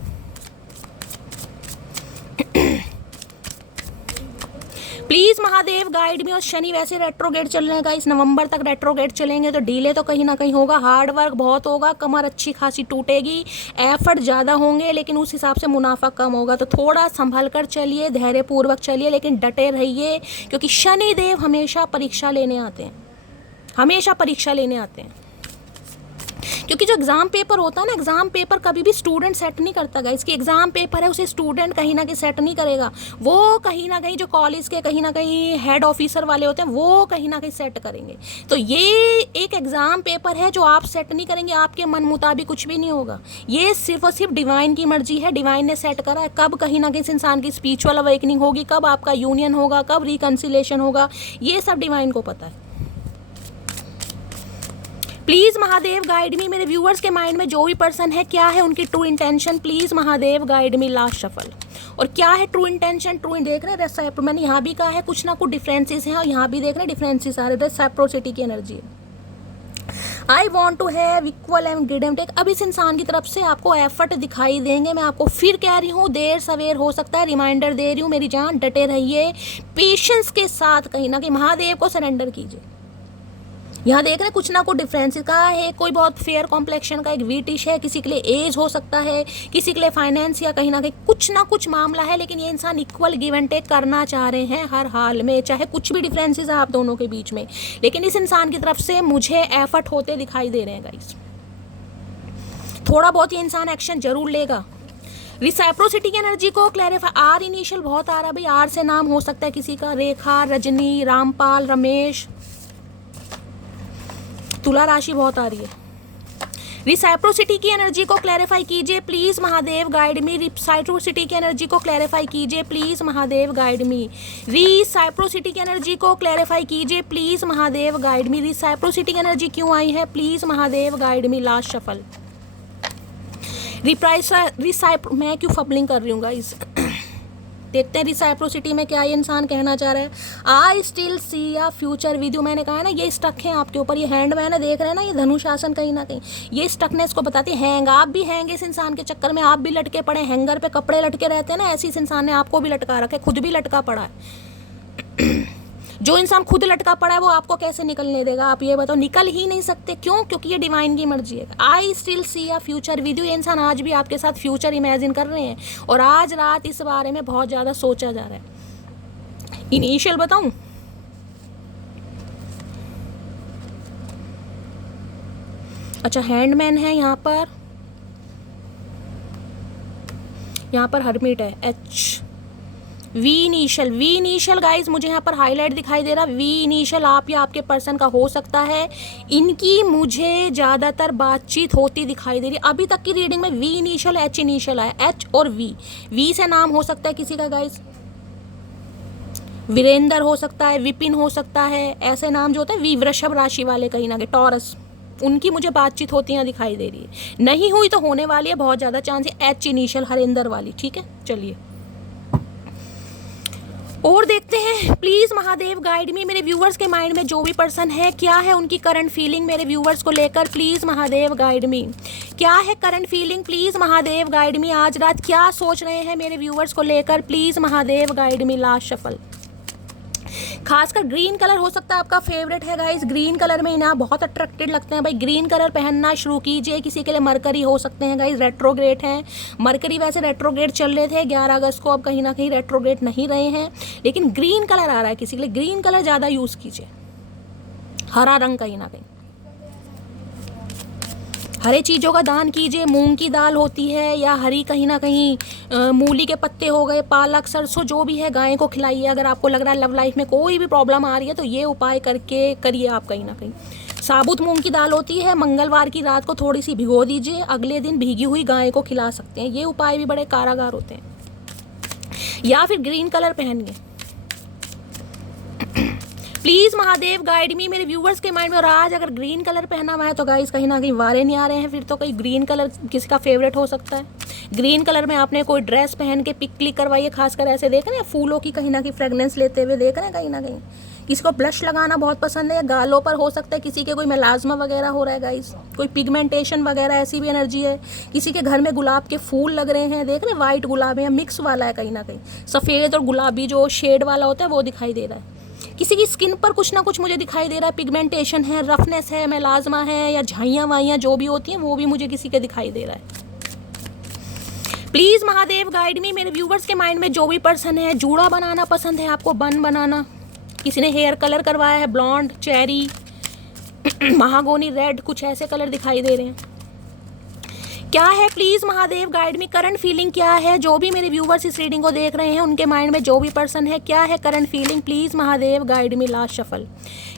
प्लीज महादेव गाइड मी। और शनि वैसे रेट्रोगेट चल रहे हैं गाइस, नवंबर तक रेट्रोगेट चलेंगे तो डिले तो कहीं ना कहीं होगा, हार्ड वर्क बहुत होगा, कमर अच्छी खासी टूटेगी, एफर्ट ज़्यादा होंगे लेकिन उस हिसाब से मुनाफा कम होगा। तो थोड़ा संभल कर चलिए, धैर्यपूर्वक चलिए, लेकिन डटे रहिए, क्योंकि शनि देव हमेशा परीक्षा लेने आते हैं, हमेशा परीक्षा लेने आते हैं। क्योंकि जो एग्ज़ाम पेपर होता है ना, एग्ज़ाम पेपर कभी भी स्टूडेंट सेट नहीं करता गाइस, कि एग्ज़ाम पेपर है उसे स्टूडेंट कहीं ना कहीं सेट नहीं करेगा, वो कहीं ना कहीं जो कॉलेज के कहीं ना कहीं हेड ऑफिसर वाले होते हैं वो कहीं ना कहीं सेट करेंगे। तो ये एक एग्ज़ाम पेपर है जो आप सेट नहीं करेंगे, आपके मन मुताबिक कुछ भी नहीं होगा, ये सिर्फ और सिर्फ डिवाइन की मर्जी है, डिवाइन ने सेट करा है। कब कहीं ना कहीं इस इंसान की स्पिरिचुअल अवेकनिंग होगी, कब आपका यूनियन होगा, कब रिकन्सिलेशन होगा, ये सब डिवाइन को पता है। प्लीज महादेव गाइड मी। मेरे व्यूअर्स के माइंड में जो भी पर्सन है, क्या है उनकी true intention, please Mahadev guide me. Last shuffle. और क्या है ट्रू इंटेंशन, ट्रू देख रहे हैं, मैंने यहाँ भी कहा है कुछ ना कुछ डिफरेंसेस हैं, और यहाँ भी देख रहे हैं डिफरेंसेस आ रहे हैं, रेसिप्रोसिटी की एनर्जी है। I want to have equal and give and take. अब इस इंसान की तरफ से आपको एफर्ट दिखाई देंगे, मैं आपको फिर कह रही हूँ, देर सवेर हो सकता है, रिमाइंडर दे रही हूँ मेरी जान, डटे रहिए, पेशेंस के साथ कहीं ना कहीं महादेव को सरेंडर कीजिए। यहाँ देख रहे हैं कुछ ना कुछ डिफरेंस का है, कोई बहुत फेयर कॉम्प्लेक्शन का एक वीटिश है, किसी के लिए एज हो सकता है, किसी के लिए फाइनेंस, या कहीं ना कहीं कुछ ना कुछ मामला है, लेकिन ये इंसान इक्वल गिव एंड टेक करना चाह रहे हैं हर हाल में, चाहे कुछ भी डिफरेंसेस है आप दोनों के बीच में, लेकिन इस इंसान की तरफ से मुझे एफर्ट होते दिखाई दे रहे हैं गाइस। थोड़ा बहुत ये इंसान एक्शन जरूर लेगा। रिसाइप्रोसिटी की एनर्जी को क्लैरिफाई, आर इनिशियल बहुत आ रहा है भाई, आर से नाम हो सकता है किसी का, रेखा, रजनी, रामपाल, रमेश, तुला राशि बहुत आ रही है। रिसाइप्रोसिटी की एनर्जी को क्लैरिफाई कीजिए प्लीज महादेव गाइड मी। रिसाइप्रोसिटी की एनर्जी को क्लैरिफाई कीजिए प्लीज महादेव गाइड मी। रिसाइप्रोसिटी की एनर्जी को क्लैरिफाई कीजिए प्लीज महादेव गाइड मी। रिसाइप्रोसिटी की एनर्जी क्यों आई है, please Mahadev guide me. Last shuffle. मैं क्यों फबलिंग कर रही हूँ गाइस, देखते हैं रिसाइप्रोसिटी में क्या ये इंसान कहना चाह रहा है। I still see a future with you. मैंने कहा है ना, ये स्टक है आपके ऊपर, ये हैंड मैन है, देख रहे हैं ना, ये धनुषासन कहीं ना कहीं ये स्टकनेस को बताती है। हैंग, आप भी हैंग इस इंसान के चक्कर में, आप भी लटके पड़े, हैंगर पे कपड़े लटके रहते हैं ना, ऐसी इस इंसान ने आपको भी लटका रखा है, खुद भी लटका पड़ा है। जो इंसान खुद लटका पड़ा है वो आपको कैसे निकलने देगा, आप ये बताओ, निकल ही नहीं सकते। क्यों? क्योंकि ये डिवाइन की मर्जी है। I still see a future with you. ये इंसान आज भी आपके साथ फ्यूचर इमेजिन कर रहे हैं, और आज रात इस बारे में बहुत ज़्यादा सोचा जा रहा है। इनिशियल बताऊं, अच्छा हैंडमैन है यहाँ पर हरमिट है, एच वी इनिशियल गाइज मुझे यहाँ पर हाईलाइट दिखाई दे रहा। वी इनिशियल आप या आपके पर्सन का हो सकता है, इनकी मुझे ज़्यादातर बातचीत होती दिखाई दे रही। अभी तक की रीडिंग में वी इनिशियल, एच इनिशियल आया, एच और वी से नाम हो सकता है किसी का गाइज, वीरेंद्र हो सकता है, विपिन हो सकता है, ऐसे नाम जो होते हैं वी, वृषभ राशि वाले कहीं ना कहीं, टॉरस, उनकी मुझे बातचीत होती यहाँ दिखाई दे रही है। नहीं हुई तो होने वाली है, बहुत ज़्यादा चांस है। एच इनिशियल हरेंद्र वाली, ठीक है। चलिए और देखते हैं प्लीज महादेव गाइड मी। मेरे व्यूवर्स के माइंड में जो भी पर्सन है, क्या है उनकी करंट फीलिंग मेरे व्यूवर्स को लेकर, प्लीज महादेव गाइड मी। क्या है current feeling, please Mahadev guide मी। आज रात क्या सोच रहे हैं मेरे व्यूवर्स को लेकर, please Mahadev guide me. Last shuffle. खासकर ग्रीन कलर हो सकता है आपका फेवरेट है गाइस, ग्रीन कलर में इन्हें बहुत अट्रैक्टेड लगते हैं भाई, ग्रीन कलर पहनना शुरू कीजिए। किसी के लिए मरकरी हो सकते हैं गाइस, रेट्रोग्रेड हैं, मरकरी वैसे रेट्रोग्रेड चल रहे थे 11 अगस्त को, अब कहीं ना कहीं रेट्रोग्रेड नहीं रहे हैं, लेकिन ग्रीन कलर आ रहा है किसी के लिए, ग्रीन कलर ज़्यादा यूज़ कीजिए। हरा रंग कहीं ना कहीं, हरे चीज़ों का दान कीजिए। मूंग की दाल होती है या हरी कहीं ना कहीं मूली के पत्ते हो गए, पालक, सरसों, जो भी है गाय को खिलाइए। अगर आपको लग रहा है लव लाइफ में कोई भी प्रॉब्लम आ रही है तो ये उपाय करके करिए आप कहीं ना कहीं। साबुत मूंग की दाल होती है, मंगलवार की रात को थोड़ी सी भिगो दीजिए, अगले दिन भीगी हुई गाय को खिला सकते हैं। ये उपाय भी बड़े कारागार होते हैं। या फिर ग्रीन कलर पहनिए प्लीज महादेव गाइड मी मेरे व्यूवर्स के माइंड में। और आज अगर ग्रीन कलर पहना हुआ है तो गाइस कहीं ना कहीं वारे नहीं आ रहे हैं, फिर तो कहीं ग्रीन कलर किसी का फेवरेट हो सकता है। ग्रीन कलर में आपने कोई ड्रेस पहन के पिक क्लिक करवाइए, खासकर ऐसे देख रहे हैं फूलों की कहीं ना कहीं फ्रेगनेंस लेते हुए, देख रहे हैं कहीं ना कहीं किसी को ब्लश लगाना बहुत पसंद है, या गालों पर हो सकता है किसी के कोई मेलाज्मा वगैरह हो रहा है गाइस, कोई पिगमेंटेशन वगैरह, ऐसी भी एनर्जी है। किसी के घर में गुलाब के फूल लग रहे हैं, देख रहे हैं वाइट गुलाब है या मिक्स वाला है, कहीं ना कहीं सफ़ेद और गुलाबी जो शेड वाला होता है वो दिखाई दे रहा है। किसी की स्किन पर कुछ ना कुछ मुझे दिखाई दे रहा है, पिगमेंटेशन है, रफनेस है, मेलाज्मा है, या झाइयाँ वाइयाँ जो भी होती हैं वो भी मुझे किसी के दिखाई दे रहा है। प्लीज़ महादेव गाइड मी। मेरे व्यूवर्स के माइंड में जो भी पर्सन है, जूड़ा बनाना पसंद है आपको, बन बनाना, किसी ने हेयर कलर करवाया है, ब्लॉन्ड, चेरी, महागोनी रेड, कुछ ऐसे कलर दिखाई दे रहे हैं। क्या है please Mahadev guide me, current feeling क्या है। जो भी मेरे व्यूवर्स इस रीडिंग को देख रहे हैं उनके माइंड में जो भी पर्सन है, क्या है current feeling, please Mahadev guide me. Last shuffle,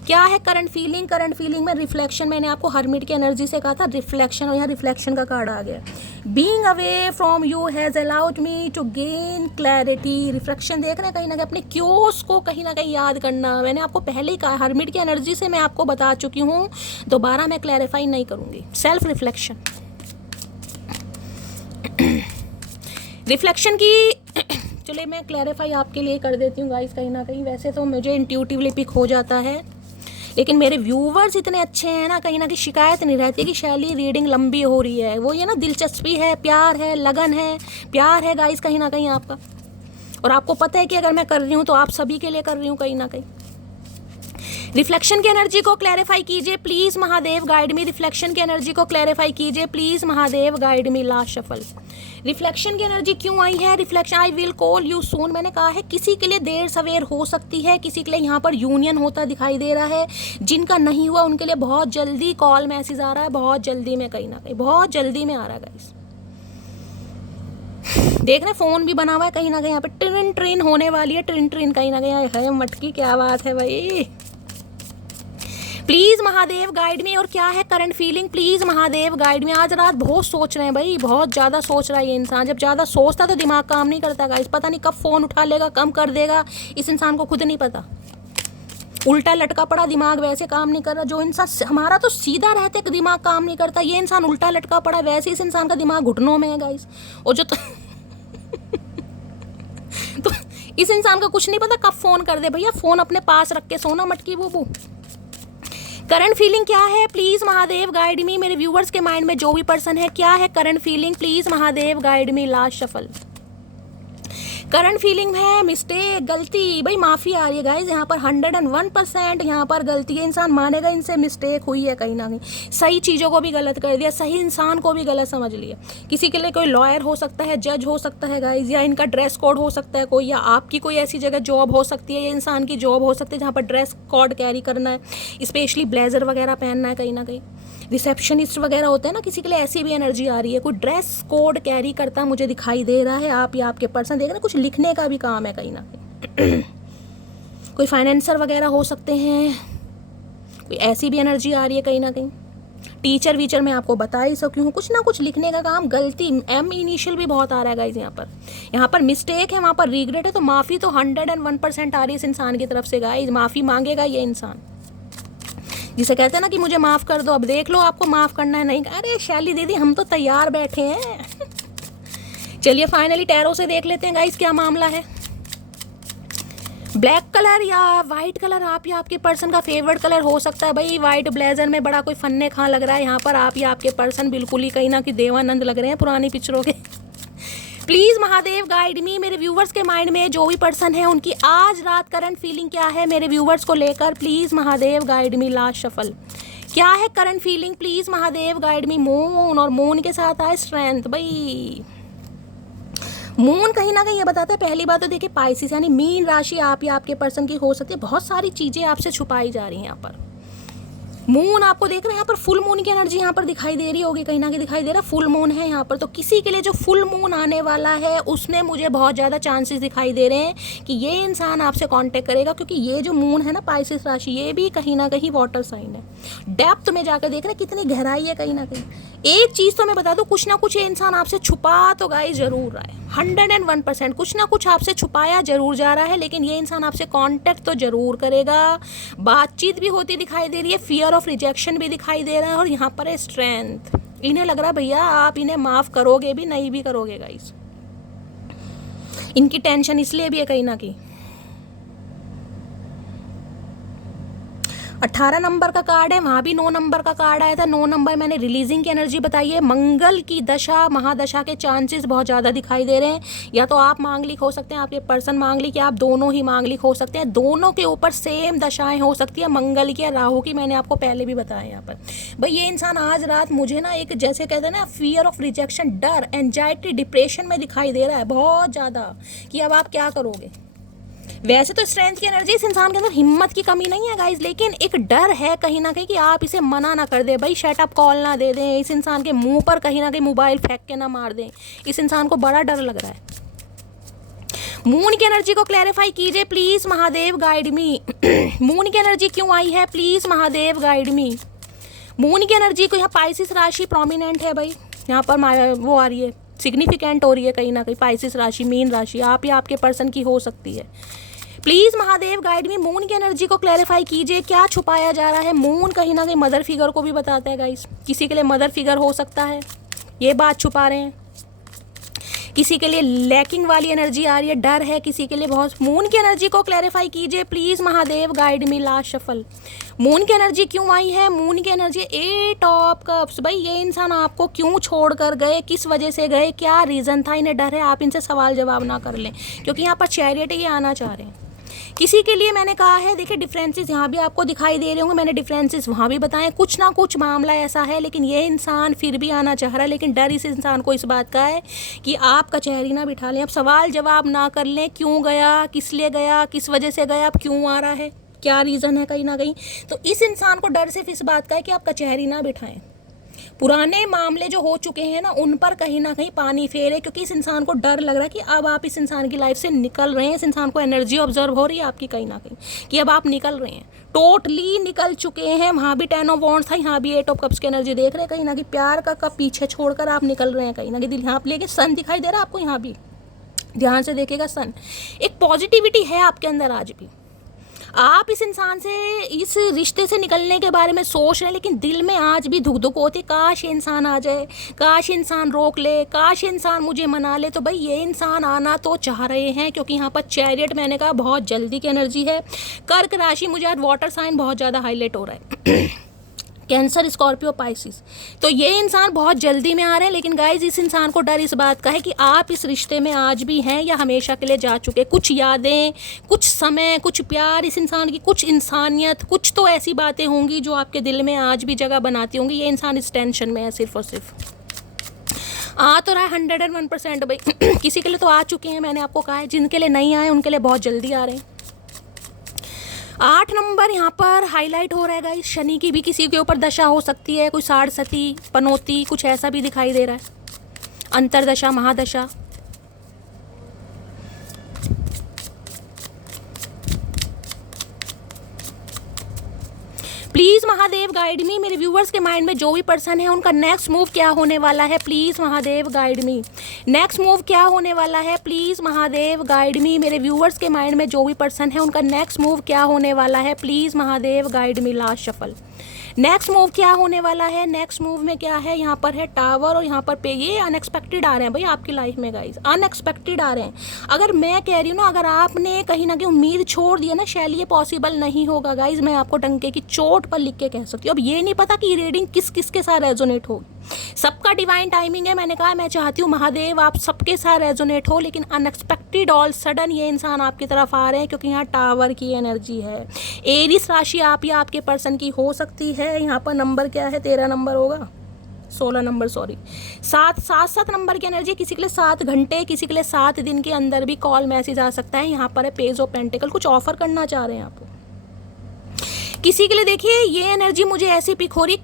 क्या है करंट फीलिंग। करंट फीलिंग में रिफ्लेक्शन, मैंने आपको हर्मिट की एनर्जी से कहा था रिफ्लेक्शन, और यहाँ रिफ्लेक्शन का कार्ड आ गया। Being away from you has allowed me to gain clarity. Reflection देख रहे हैं, कहीं ना कहीं अपने क्योस को कहीं ना कहीं याद करना। मैंने आपको पहले ही कहा हर्मिट की एनर्जी से मैं आपको बता चुकी हूँ, दोबारा मैं क्लैरिफाई नहीं करूँगी। सेल्फ रिफ्लेक्शन, रिफ्लेक्शन की चलिए मैं क्लैरिफाई आपके लिए कर देती हूँ गाइस। कहीं ना कहीं वैसे तो मुझे इंट्यूटिवली पिक हो जाता है, लेकिन मेरे व्यूवर्स इतने अच्छे हैं ना, कहीं ना कहीं शिकायत नहीं रहती कि शैली रीडिंग लंबी हो रही है। वो ये ना दिलचस्पी है, प्यार है, लगन है, प्यार है गाइस कहीं ना कहीं आपका, और आपको पता है कि अगर मैं कर रही हूँ तो आप सभी के लिए कर रही हूँ कहीं ना कहीं। रिफ्लेक्शन की एनर्जी को क्लैरिफाई कीजिए please Mahadev guide me. Reflection की एनर्जी को क्लैरिफाई कीजिए please Mahadev guide me. Last shuffle, reflection की एनर्जी क्यों आई है। Reflection, I will call you soon. मैंने कहा है किसी के लिए देर सवेर हो सकती है, किसी के लिए यहाँ पर यूनियन होता दिखाई दे रहा है, जिनका नहीं हुआ उनके लिए बहुत जल्दी कॉल मैसेज आ रहा है, बहुत जल्दी में, कहीं ना कहीं बहुत जल्दी में आ रहा है गाइस। देख रहे फ़ोन भी बना हुआ है कहीं ना कहीं, यहाँ पे ट्रिन ट्रिन होने वाली है, ट्रिन ट्रिन कहीं ना कहीं है। मटकी, क्या बात है भाई। प्लीज़ महादेव गाइड में। और क्या है current feeling, please Mahadev guide में। आज रात बहुत सोच रहे हैं भाई, बहुत ज़्यादा सोच रहा है ये इंसान। जब ज़्यादा सोचता तो दिमाग काम नहीं करता गाइस, पता नहीं कब फ़ोन उठा लेगा, कम कर देगा, इस इंसान को खुद नहीं पता। उल्टा लटका पड़ा दिमाग, वैसे काम नहीं कर रहा। जो इंसान हमारा तो सीधा रहते दिमाग काम नहीं करता, ये इंसान उल्टा लटका पड़ा, वैसे इस इंसान का दिमाग घुटनों में है गाइस। और जो तो इस इंसान का कुछ नहीं पता कब फ़ोन कर दे। भैया फ़ोन अपने पास रख के सोना, मटकी बूबू। करंट फीलिंग क्या है प्लीज़ महादेव गाइड मी। मेरे व्यूवर्स के माइंड में जो भी पर्सन है, क्या है current feeling, please Mahadev guide me. Last shuffle, current feeling है मिस्टेक, गलती, भाई माफ़ी आ रही है गाइज। यहाँ पर 101% यहाँ पर गलती है, इंसान मानेगा इनसे मिस्टेक हुई है कहीं ना कहीं। सही चीज़ों को भी गलत कर दिया, सही इंसान को भी गलत समझ लिया। किसी के लिए कोई लॉयर हो सकता है, जज हो सकता है गाइज, या इनका ड्रेस कोड हो सकता है कोई, या आपकी कोई ऐसी जगह जॉब हो सकती है, या इंसान की जॉब हो सकती है जहाँ पर ड्रेस कोड कैरी करना है, स्पेशली ब्लेजर वगैरह पहनना है कहीं ना कहीं। रिसेप्शनिस्ट वगैरह होते हैं ना, किसी के लिए ऐसी भी एनर्जी आ रही है। कोई ड्रेस कोड कैरी करता मुझे दिखाई दे रहा है, आप या आपके पर्सन देख रहे हैं। कुछ लिखने का भी काम है कहीं ना कहीं। कोई फाइनेंसर वगैरह हो सकते हैं, कोई ऐसी भी एनर्जी आ रही है कहीं ना कहीं। टीचर वीचर मैं आपको बता ही सकती हूँ, कुछ ना कुछ लिखने का काम, गलती, एम इनिशियल भी बहुत आ रहा है गाइज। यहाँ पर मिस्टेक है, वहाँ पर रिग्रेट है, तो माफ़ी तो 101% आ रही है इस इंसान की तरफ से गाइज। माफ़ी मांगेगा ये इंसान, जिसे कहते हैं ना कि मुझे माफ़ कर दो, अब देख लो आपको माफ़ करना है नहीं। अरे शैली दीदी हम तो तैयार बैठे हैं। चलिए फाइनली टैरो से देख लेते हैं गाइस क्या मामला है। ब्लैक कलर या वाइट कलर आप या आपके पर्सन का फेवरेट कलर हो सकता है भाई। वाइट ब्लेजर में बड़ा कोई फन्ने खां लग रहा है यहाँ पर। आप या आपके पर्सन बिल्कुल ही कहीं ना कि देवानंद लग रहे हैं पुरानी पिक्चरों के। प्लीज़ महादेव गाइड मी। मेरे व्यूवर्स के माइंड में जो भी पर्सन है उनकी आज रात करंट फीलिंग क्या है मेरे व्यूवर्स को लेकर, please Mahadev guide me. Last shuffle, क्या है current feeling, please Mahadev guide me. Moon, और मून के साथ आए स्ट्रेंथ। भाई मून कहीं ना कहीं ये बताता है, पहली बात तो देखिए पाइसिस यानी मीन राशि आप या आपके पर्सन की हो सकती है। बहुत सारी चीज़ें आपसे छुपाई जा रही हैं यहाँ पर। मून आपको देख रहे हैं यहाँ पर, फुल मून की एनर्जी यहाँ पर दिखाई दे रही होगी, कहीं ना कहीं दिखाई दे रहा है फुल मून है यहाँ पर। तो किसी के लिए जो फुल मून आने वाला है उसमें मुझे बहुत ज़्यादा चांसेस दिखाई दे रहे हैं कि ये इंसान आपसे कांटेक्ट करेगा, क्योंकि ये जो मून है ना पाइसिस राशि, ये भी कहीं ना कहीं वाटर साइन है। डेप्थ में जाकर देख रहे हैं कितनी गहराई है कहीं ना कहीं। एक चीज़ तो मैं बता दूँ, कुछ ना कुछ ये इंसान आपसे छुपा तो गाइस जरूर रहा है। 101% कुछ ना कुछ आपसे छुपाया जरूर जा रहा है, लेकिन ये इंसान आपसे कांटेक्ट तो जरूर करेगा। बातचीत भी होती दिखाई दे रही है, फियर ऑफ रिजेक्शन भी दिखाई दे रहा है, और यहाँ पर है स्ट्रेंथ। इन्हें लग रहा है भैया आप इन्हें माफ़ करोगे भी, नहीं भी करोगे गाइस। इनकी टेंशन इसलिए भी है कहीं ना कहीं। 18 नंबर का कार्ड है, वहाँ भी 9 नंबर का कार्ड आया था। 9 नंबर मैंने रिलीजिंग की एनर्जी बताई है। मंगल की दशा महादशा के चांसेस बहुत ज़्यादा दिखाई दे रहे हैं। या तो आप मांगलिक हो सकते हैं, आपके पर्सन मांगलिक, या आप दोनों ही मांगलिक हो सकते हैं। दोनों के ऊपर सेम दशाएं हो सकती है, मंगल की या राहु की, मैंने आपको पहले भी बताया यहाँ पर। भाई ये इंसान आज रात मुझे ना एक जैसे कहते हैं ना फियर ऑफ रिजेक्शन, डर, एंजाइटी, डिप्रेशन में दिखाई दे रहा है बहुत ज़्यादा कि अब आप क्या करोगे। वैसे तो स्ट्रेंथ की एनर्जी इस इंसान के अंदर, हिम्मत की कमी नहीं है गाइज, लेकिन एक डर है कहीं ना कहीं कि आप इसे मना ना कर दे, भाई शट अप कॉल ना दे दें, इस इंसान के मुंह पर कहीं ना कहीं मोबाइल फेंक के ना मार दें। इस इंसान को बड़ा डर लग रहा है। मून की एनर्जी को क्लैरिफाई कीजिए please Mahadev, guide me. Moon की एनर्जी क्यों आई है please Mahadev, guide me. Moon की एनर्जी को यहाँ पाइसिस राशि प्रोमिनेंट है भाई, यहाँ पर वो आ रही है, सिग्निफिकेंट हो रही है कहीं ना कहीं। पाइसिस राशि, मीन राशि आप या आपके पर्सन की हो सकती है। Please Mahadev guide me, moon की एनर्जी को क्लैरिफाई कीजिए, क्या छुपाया जा रहा है। मून कहीं ना कहीं मदर फिगर को भी बताता है गाइस, किसी के लिए मदर फिगर हो सकता है, ये बात छुपा रहे हैं। किसी के लिए लैकिंग वाली एनर्जी आ रही है, डर है किसी के लिए बहुत। मून की एनर्जी को क्लैरिफाई कीजिए please Mahadev, guide me. Last shuffle, moon की एनर्जी क्यों आई है। मून की एनर्जी 8 ऑफ कप्स। भाई ये इंसान आपको क्यों छोड़ कर गए, किस वजह से गए, क्या रीज़न था, इन्हें डर है आप इनसे सवाल जवाब ना कर लें, क्योंकि यहाँ पर चैरियट ये आना चाह रहे हैं। किसी के लिए मैंने कहा है, देखिए डिफरेंसेस यहाँ भी आपको दिखाई दे रहे होंगे, मैंने डिफरेंसेस वहाँ भी बताए। कुछ ना कुछ मामला ऐसा है, लेकिन ये इंसान फिर भी आना चाह रहा है, लेकिन डर इस इंसान को इस बात का है कि आप कचहरी ना बिठा लें, अब सवाल जवाब ना कर लें, क्यों गया, किस लिए गया, किस वजह से गया, अब क्यों आ रहा है, क्या रीज़न है कहीं ना कहीं। तो इस इंसान को डर सिर्फ इस बात का है कि आप कचहरी ना बिठाएं। पुराने मामले जो हो चुके हैं ना, उन पर कहीं ना कहीं पानी फेरे, क्योंकि इस इंसान को डर लग रहा है कि अब आप इस इंसान की लाइफ से निकल रहे हैं। इस इंसान को एनर्जी ऑब्जर्व हो रही है आपकी कहीं ना कहीं कि अब आप निकल रहे हैं, टोटली निकल चुके हैं। वहाँ भी 10 ऑफ वॉन्ड्स था, यहाँ भी 8 ऑफ कप्स की एनर्जी देख रहे हैं। कहीं ना कहीं प्यार का कप पीछे छोड़कर आप निकल रहे हैं कहीं ना कहीं। दिल यहाँ पर लेके सन दिखाई दे रहा है आपको, यहाँ भी ध्यान से देखिएगा सन। एक पॉजिटिविटी है आपके अंदर आज भी, आप इस इंसान से, इस रिश्ते से निकलने के बारे में सोच रहे हैं, लेकिन दिल में आज भी धुक धुक होती, काश ये इंसान आ जाए, काश इंसान रोक ले, काश इंसान मुझे मना ले। तो भाई ये इंसान आना तो चाह रहे हैं, क्योंकि यहाँ पर चैरियट मैंने कहा बहुत जल्दी की एनर्जी है। कर्क राशि, मुझे आज वाटर साइन बहुत ज़्यादा हाईलाइट हो रहा है। कैंसर, स्कॉर्पियो, पाइसिस, तो ये इंसान बहुत जल्दी में आ रहे हैं। लेकिन गाइज इस इंसान को डर इस बात का है कि आप इस रिश्ते में आज भी हैं या हमेशा के लिए जा चुके। कुछ यादें, कुछ समय, कुछ प्यार, इस इंसान की कुछ इंसानियत, कुछ तो ऐसी बातें होंगी जो आपके दिल में आज भी जगह बनाती होंगी। ये इंसान इस टेंशन में है सिर्फ और सिर्फ। आ तो रहा है 101% भाई। किसी के लिए तो आ चुके हैं, मैंने आपको कहा है, जिनके लिए नहीं आए उनके लिए बहुत जल्दी आ रहे हैं। 8 नंबर यहाँ पर हाईलाइट हो रहा है गाइस। शनि की भी किसी के ऊपर दशा हो सकती है, कोई साढ़सती, पनौती, कुछ ऐसा भी दिखाई दे रहा है। अंतरदशा, महादशा। प्लीज़ महादेव गाइड मी, मेरे व्यूवर्स के माइंड में जो भी पर्सन है उनका नेक्स्ट मूव क्या होने वाला है, please Mahadev guide me. Next move क्या होने वाला है, प्लीज़ महादेव गाइड मी। मेरे व्यूवर्स के माइंड में जो भी पर्सन है उनका नेक्स्ट मूव क्या होने वाला है, please Mahadev guide me. Last shuffle, next move क्या होने वाला है। नेक्स्ट मूव में क्या है, यहाँ पर है टावर और यहाँ पर पे, ये अनएक्सपेक्टेड आ रहे हैं भाई आपकी लाइफ में गाइज, अनएक्सपेक्टेड आ रहे हैं। अगर मैं कह रही हूँ ना, अगर आपने कहीं ना कहीं उम्मीद छोड़ दी है ना, शैली ये पॉसिबल नहीं होगा गाइज। मैं आपको डंके की चोट पर लिख के कह सकती हूँ। अब ये नहीं पता कि रीडिंग किस किस के साथ रेजोनेट होगी, सबका डिवाइन टाइमिंग है। मैंने कहा मैं चाहती हूँ महादेव आप सबके साथ रेजोनेट हो, लेकिन अनएक्सपेक्टेड ऑल सडन ये इंसान आपकी तरफ आ रहे हैं, क्योंकि यहाँ टावर की एनर्जी है। एरिस राशि आप या आपके पर्सन की हो सकती है। यहाँ पर नंबर क्या है, 13 नंबर होगा, 16 नंबर, सॉरी, 7 नंबर की एनर्जी। किसी के लिए 7 घंटे, किसी के लिए 7 दिन के अंदर भी कॉल मैसेज आ सकता है। यहाँ पर है पेज ऑफ पेंटिकल, कुछ ऑफर करना चाह रहे हैं आपको। किसी के लिए देखिए ये एनर्जी मुझे ऐसी पिक हो रही है,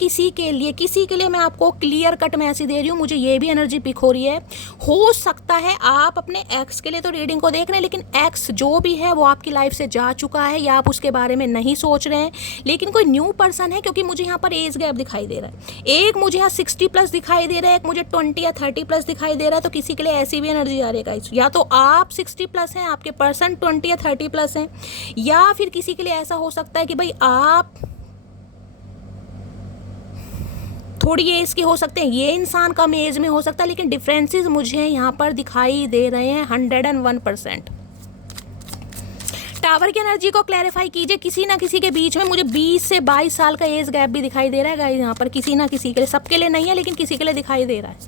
किसी के लिए मैं आपको क्लियर कट मैसेज दे रही हूँ, मुझे ये भी एनर्जी पिक हो रही है। हो सकता है आप अपने एक्स के लिए तो रीडिंग को देख रहे हैं, लेकिन एक्स जो भी है वो आपकी लाइफ से जा चुका है या आप उसके बारे में नहीं सोच रहे हैं, लेकिन कोई न्यू पर्सन है। क्योंकि मुझे यहाँ पर एज गैप दिखाई दे रहा है, एक मुझे यहाँ 60+ दिखाई दे रहा है, एक मुझे 20 या 30+ दिखाई दे रहा है। तो किसी के लिए ऐसी भी एनर्जी आ रही है गाइस, या तो आप 60+ हैं, आपके पर्सन 20 या 30+ हैं, या फिर किसी के लिए ऐसा हो सकता है कि भाई आप थोड़ी एज के हो सकते हैं, ये इंसान कम एज में हो सकता है, लेकिन डिफरेंसेस मुझे यहाँ पर दिखाई दे रहे हैं 101%। टावर की एनर्जी को क्लैरिफाई कीजिए। किसी ना किसी के बीच में मुझे 20 से 22 साल का एज गैप भी दिखाई दे रहा है गाइस यहाँ पर, किसी ना किसी के लिए, सबके लिए नहीं है लेकिन किसी के लिए दिखाई दे रहा है,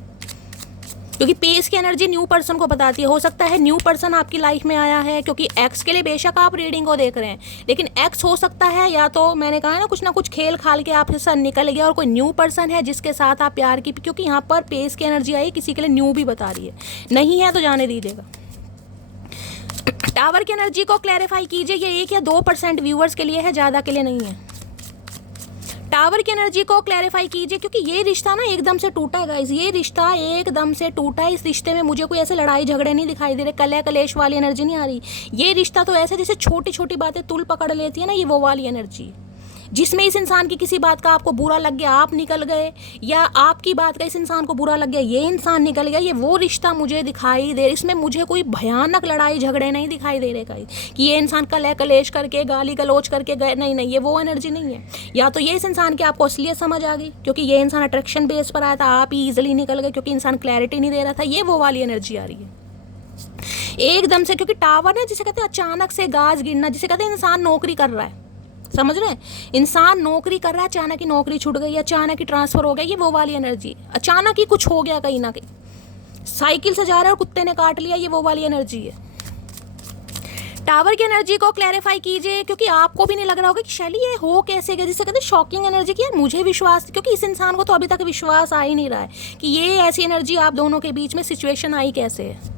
क्योंकि पेस की एनर्जी न्यू पर्सन को बताती है। हो सकता है न्यू पर्सन आपकी लाइफ में आया है, क्योंकि एक्स के लिए बेशक आप रीडिंग को देख रहे हैं, लेकिन एक्स हो सकता है या तो मैंने कहा है ना कुछ खेल खाल के आपके साथ निकल गया और कोई न्यू पर्सन है जिसके साथ आप प्यार की, क्योंकि यहाँ पर पेस की एनर्जी आई, किसी के लिए न्यू भी बता रही है, नहीं है तो जाने दीजिएगा। टावर की एनर्जी को क्लैरिफाई कीजिए। ये 1 या 2% व्यूअर्स के लिए है, ज़्यादा के लिए नहीं है। टावर की एनर्जी को क्लैरिफाई कीजिए, क्योंकि ये रिश्ता ना एकदम से टूटा है गाइस, ये रिश्ता एकदम से टूटा है। इस रिश्ते में मुझे कोई ऐसे लड़ाई झगड़े नहीं दिखाई दे रहे, कलह कलेश वाली एनर्जी नहीं आ रही। ये रिश्ता तो ऐसे जैसे छोटी छोटी बातें तुल पकड़ लेती है ना, ये वो वाली एनर्जी, जिसमें इस इंसान की किसी बात का आपको बुरा लग गया, आप निकल गए, या आपकी बात का इस इंसान को बुरा लग गया, ये इंसान निकल गया। ये वो रिश्ता मुझे दिखाई दे, इसमें मुझे कोई भयानक लड़ाई झगड़े नहीं दिखाई दे रहे गाइस, कि ये इंसान कलह कलेश करके गाली गलौज करके गए, नहीं, ये वो एनर्जी नहीं है। या तो ये इस इंसान की आपको असलियत समझ आ गई, क्योंकि ये इंसान अट्रैक्शन बेस पर आया था, आप ही ईजिली निकल गए क्योंकि इंसान क्लैरिटी नहीं दे रहा था, ये वो वाली एनर्जी आ रही है एकदम से। क्योंकि टावर है जिसे कहते हैं अचानक से गाज गिरना, जिसे कहते हैं इंसान नौकरी कर रहा है, समझ रहे हैं, इंसान नौकरी कर रहा है, अचानक ही नौकरी छूट गई, अचानक ही ट्रांसफर हो गया, ये वो वाली एनर्जी, अचानक ही कुछ हो गया कहीं ना कहीं, साइकिल से जा रहा है और कुत्ते ने काट लिया, ये वो वाली एनर्जी है। टावर की एनर्जी को क्लैरिफाई कीजिए, क्योंकि आपको भी नहीं लग रहा होगा कि शैली ये हो कैसे गया, जिसे कहते हैं शॉकिंग एनर्जी की, यार मुझे विश्वास, क्योंकि इस इंसान को तो अभी तक विश्वास आ ही नहीं रहा है कि ये ऐसी एनर्जी आप दोनों के बीच में सिचुएशन आई कैसे है।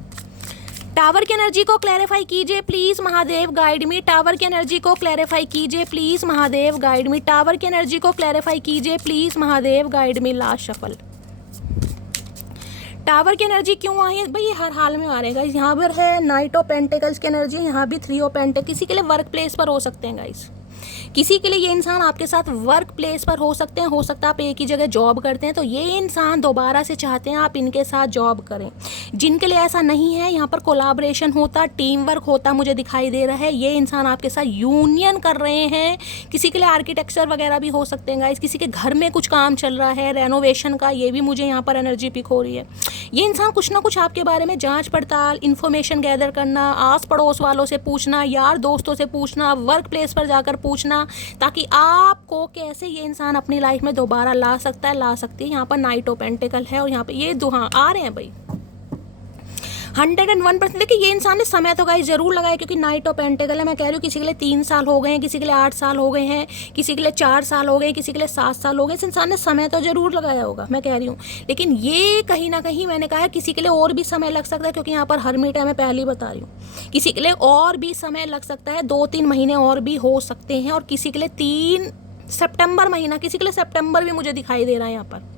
टावर की एनर्जी को क्लैरिफाई कीजिए please Mahadev guide me. Tower की एनर्जी को क्लैरिफाई कीजिए please Mahadev guide me. Tower की एनर्जी को क्लैरिफाई कीजिए please Mahadev guide me. Last shuffle. Tower की एनर्जी क्यों आई है भाई, ये हर हाल में आ रहेगा। यहाँ पर है नाइट ऑफ पेंटिकल्स की एनर्जी, यहाँ भी 3 ऑफ पेंटिकल्स। किसी के लिए वर्क प्लेस पर हो सकते हैं गाइस, किसी के लिए ये इंसान आपके साथ वर्क प्लेस पर हो सकते हैं, हो सकता है आप एक ही जगह जॉब करते हैं, तो ये इंसान दोबारा से चाहते हैं आप इनके साथ जॉब करें। जिनके लिए ऐसा नहीं है, यहाँ पर कोलाब्रेशन होता, टीम वर्क होता मुझे दिखाई दे रहा है। ये इंसान आपके साथ यूनियन कर रहे हैं। किसी के लिए आर्किटेक्चर वगैरह भी हो सकते हैं गाइस, किसी के घर में कुछ काम चल रहा है रेनोवेशन का, ये भी मुझे यहाँ पर एनर्जी पिक हो रही है। ये इंसान कुछ ना कुछ आपके बारे में जाँच पड़ताल, इन्फॉर्मेशन गैदर करना, आस पड़ोस वालों से पूछना, यार दोस्तों से पूछना, वर्क प्लेस पर जाकर पूछना, ताकि आपको कैसे ये इंसान अपनी लाइफ में दोबारा ला सकता है, ला सकती है। यहाँ पर नाइट ऑफ पेंटिकल है और यहाँ पे ये दुहा आ रहे हैं भाई 101%। देखिए ये इंसान ने समय तो गाइस जरूर लगाया, क्योंकि नाइट ऑफ पेंटिकल है। मैं कह रही हूँ किसी के लिए 3 साल हो गए हैं, किसी के लिए 8 साल हो गए हैं, किसी के लिए 4 साल हो गए, किसी के लिए 7 साल हो गए। इस इंसान ने समय तो जरूर लगाया होगा, मैं कह रही हूँ, लेकिन ये कहीं ना कहीं मैंने कहा है किसी के लिए और भी समय लग सकता है, क्योंकि यहाँ पर हरमिट है, मैं पहले ही बता रही हूँ। किसी के लिए और भी समय लग सकता है, 2-3 महीने और भी हो सकते हैं, और किसी के लिए 3 सितंबर महीना, किसी के लिए सितंबर भी मुझे दिखाई दे रहा है यहाँ पर,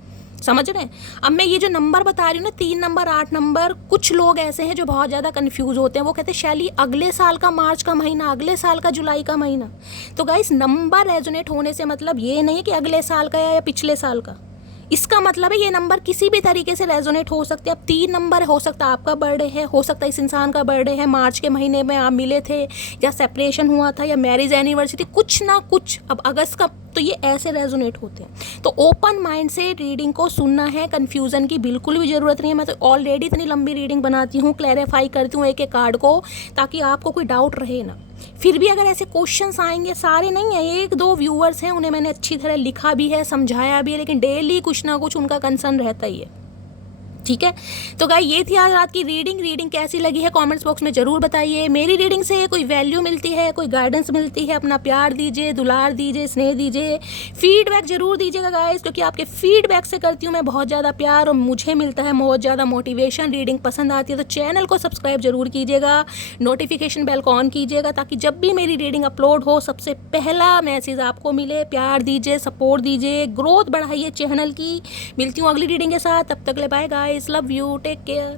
समझ रहे हैं। अब मैं ये जो नंबर बता रही हूँ ना, 3 नंबर 8 नंबर, कुछ लोग ऐसे हैं जो बहुत ज़्यादा कंफ्यूज होते हैं। वो कहते हैं शैली अगले साल का मार्च का महीना, अगले साल का जुलाई का महीना। तो गाइस नंबर रेजोनेट होने से मतलब ये नहीं है कि अगले साल का या पिछले साल का, इसका मतलब है ये नंबर किसी भी तरीके से रेजोनेट हो सकते हैं। अब 3 नंबर हो सकता है आपका बर्थडे है, हो सकता है इस इंसान का बर्थडे है, मार्च के महीने में आप मिले थे, या सेपरेशन हुआ था, या मैरिज एनिवर्सरी, कुछ ना कुछ। अब अगस्त का, तो ये ऐसे रेजोनेट होते हैं। तो ओपन माइंड से रीडिंग को सुनना है, कन्फ्यूज़न की बिल्कुल भी ज़रूरत नहीं है। मैं तो ऑलरेडी इतनी लंबी रीडिंग बनाती हूँ, क्लैरिफाई करती हूँ एक एक कार्ड को, ताकि आपको कोई डाउट रहे ना। फिर भी अगर ऐसे क्वेश्चंस आएंगे, सारे नहीं है, 1-2 व्यूअर्स हैं, उन्हें मैंने अच्छी तरह लिखा भी है, समझाया भी है, लेकिन डेली कुछ ना कुछ उनका कंसर्न रहता ही है, ठीक है। तो गाइस ये थी आज रात की रीडिंग कैसी लगी है कमेंट्स बॉक्स में ज़रूर बताइए। मेरी रीडिंग से कोई वैल्यू मिलती है, कोई गाइडेंस मिलती है, अपना प्यार दीजिए, दुलार दीजिए, स्नेह दीजिए, फीडबैक ज़रूर दीजिएगा गाइस, क्योंकि आपके फीडबैक से करती हूँ मैं बहुत ज़्यादा प्यार, और मुझे मिलता है बहुत ज़्यादा मोटिवेशन। रीडिंग पसंद आती है तो चैनल को सब्सक्राइब जरूर कीजिएगा, नोटिफिकेशन बेल को ऑन कीजिएगा, ताकि जब भी मेरी रीडिंग अपलोड हो सबसे पहला मैसेज आपको मिले। प्यार दीजिए, सपोर्ट दीजिए, ग्रोथ बढ़ाइए चैनल की। मिलती हूँ अगली रीडिंग के साथ, तब तक ले bye guys, love you, take care.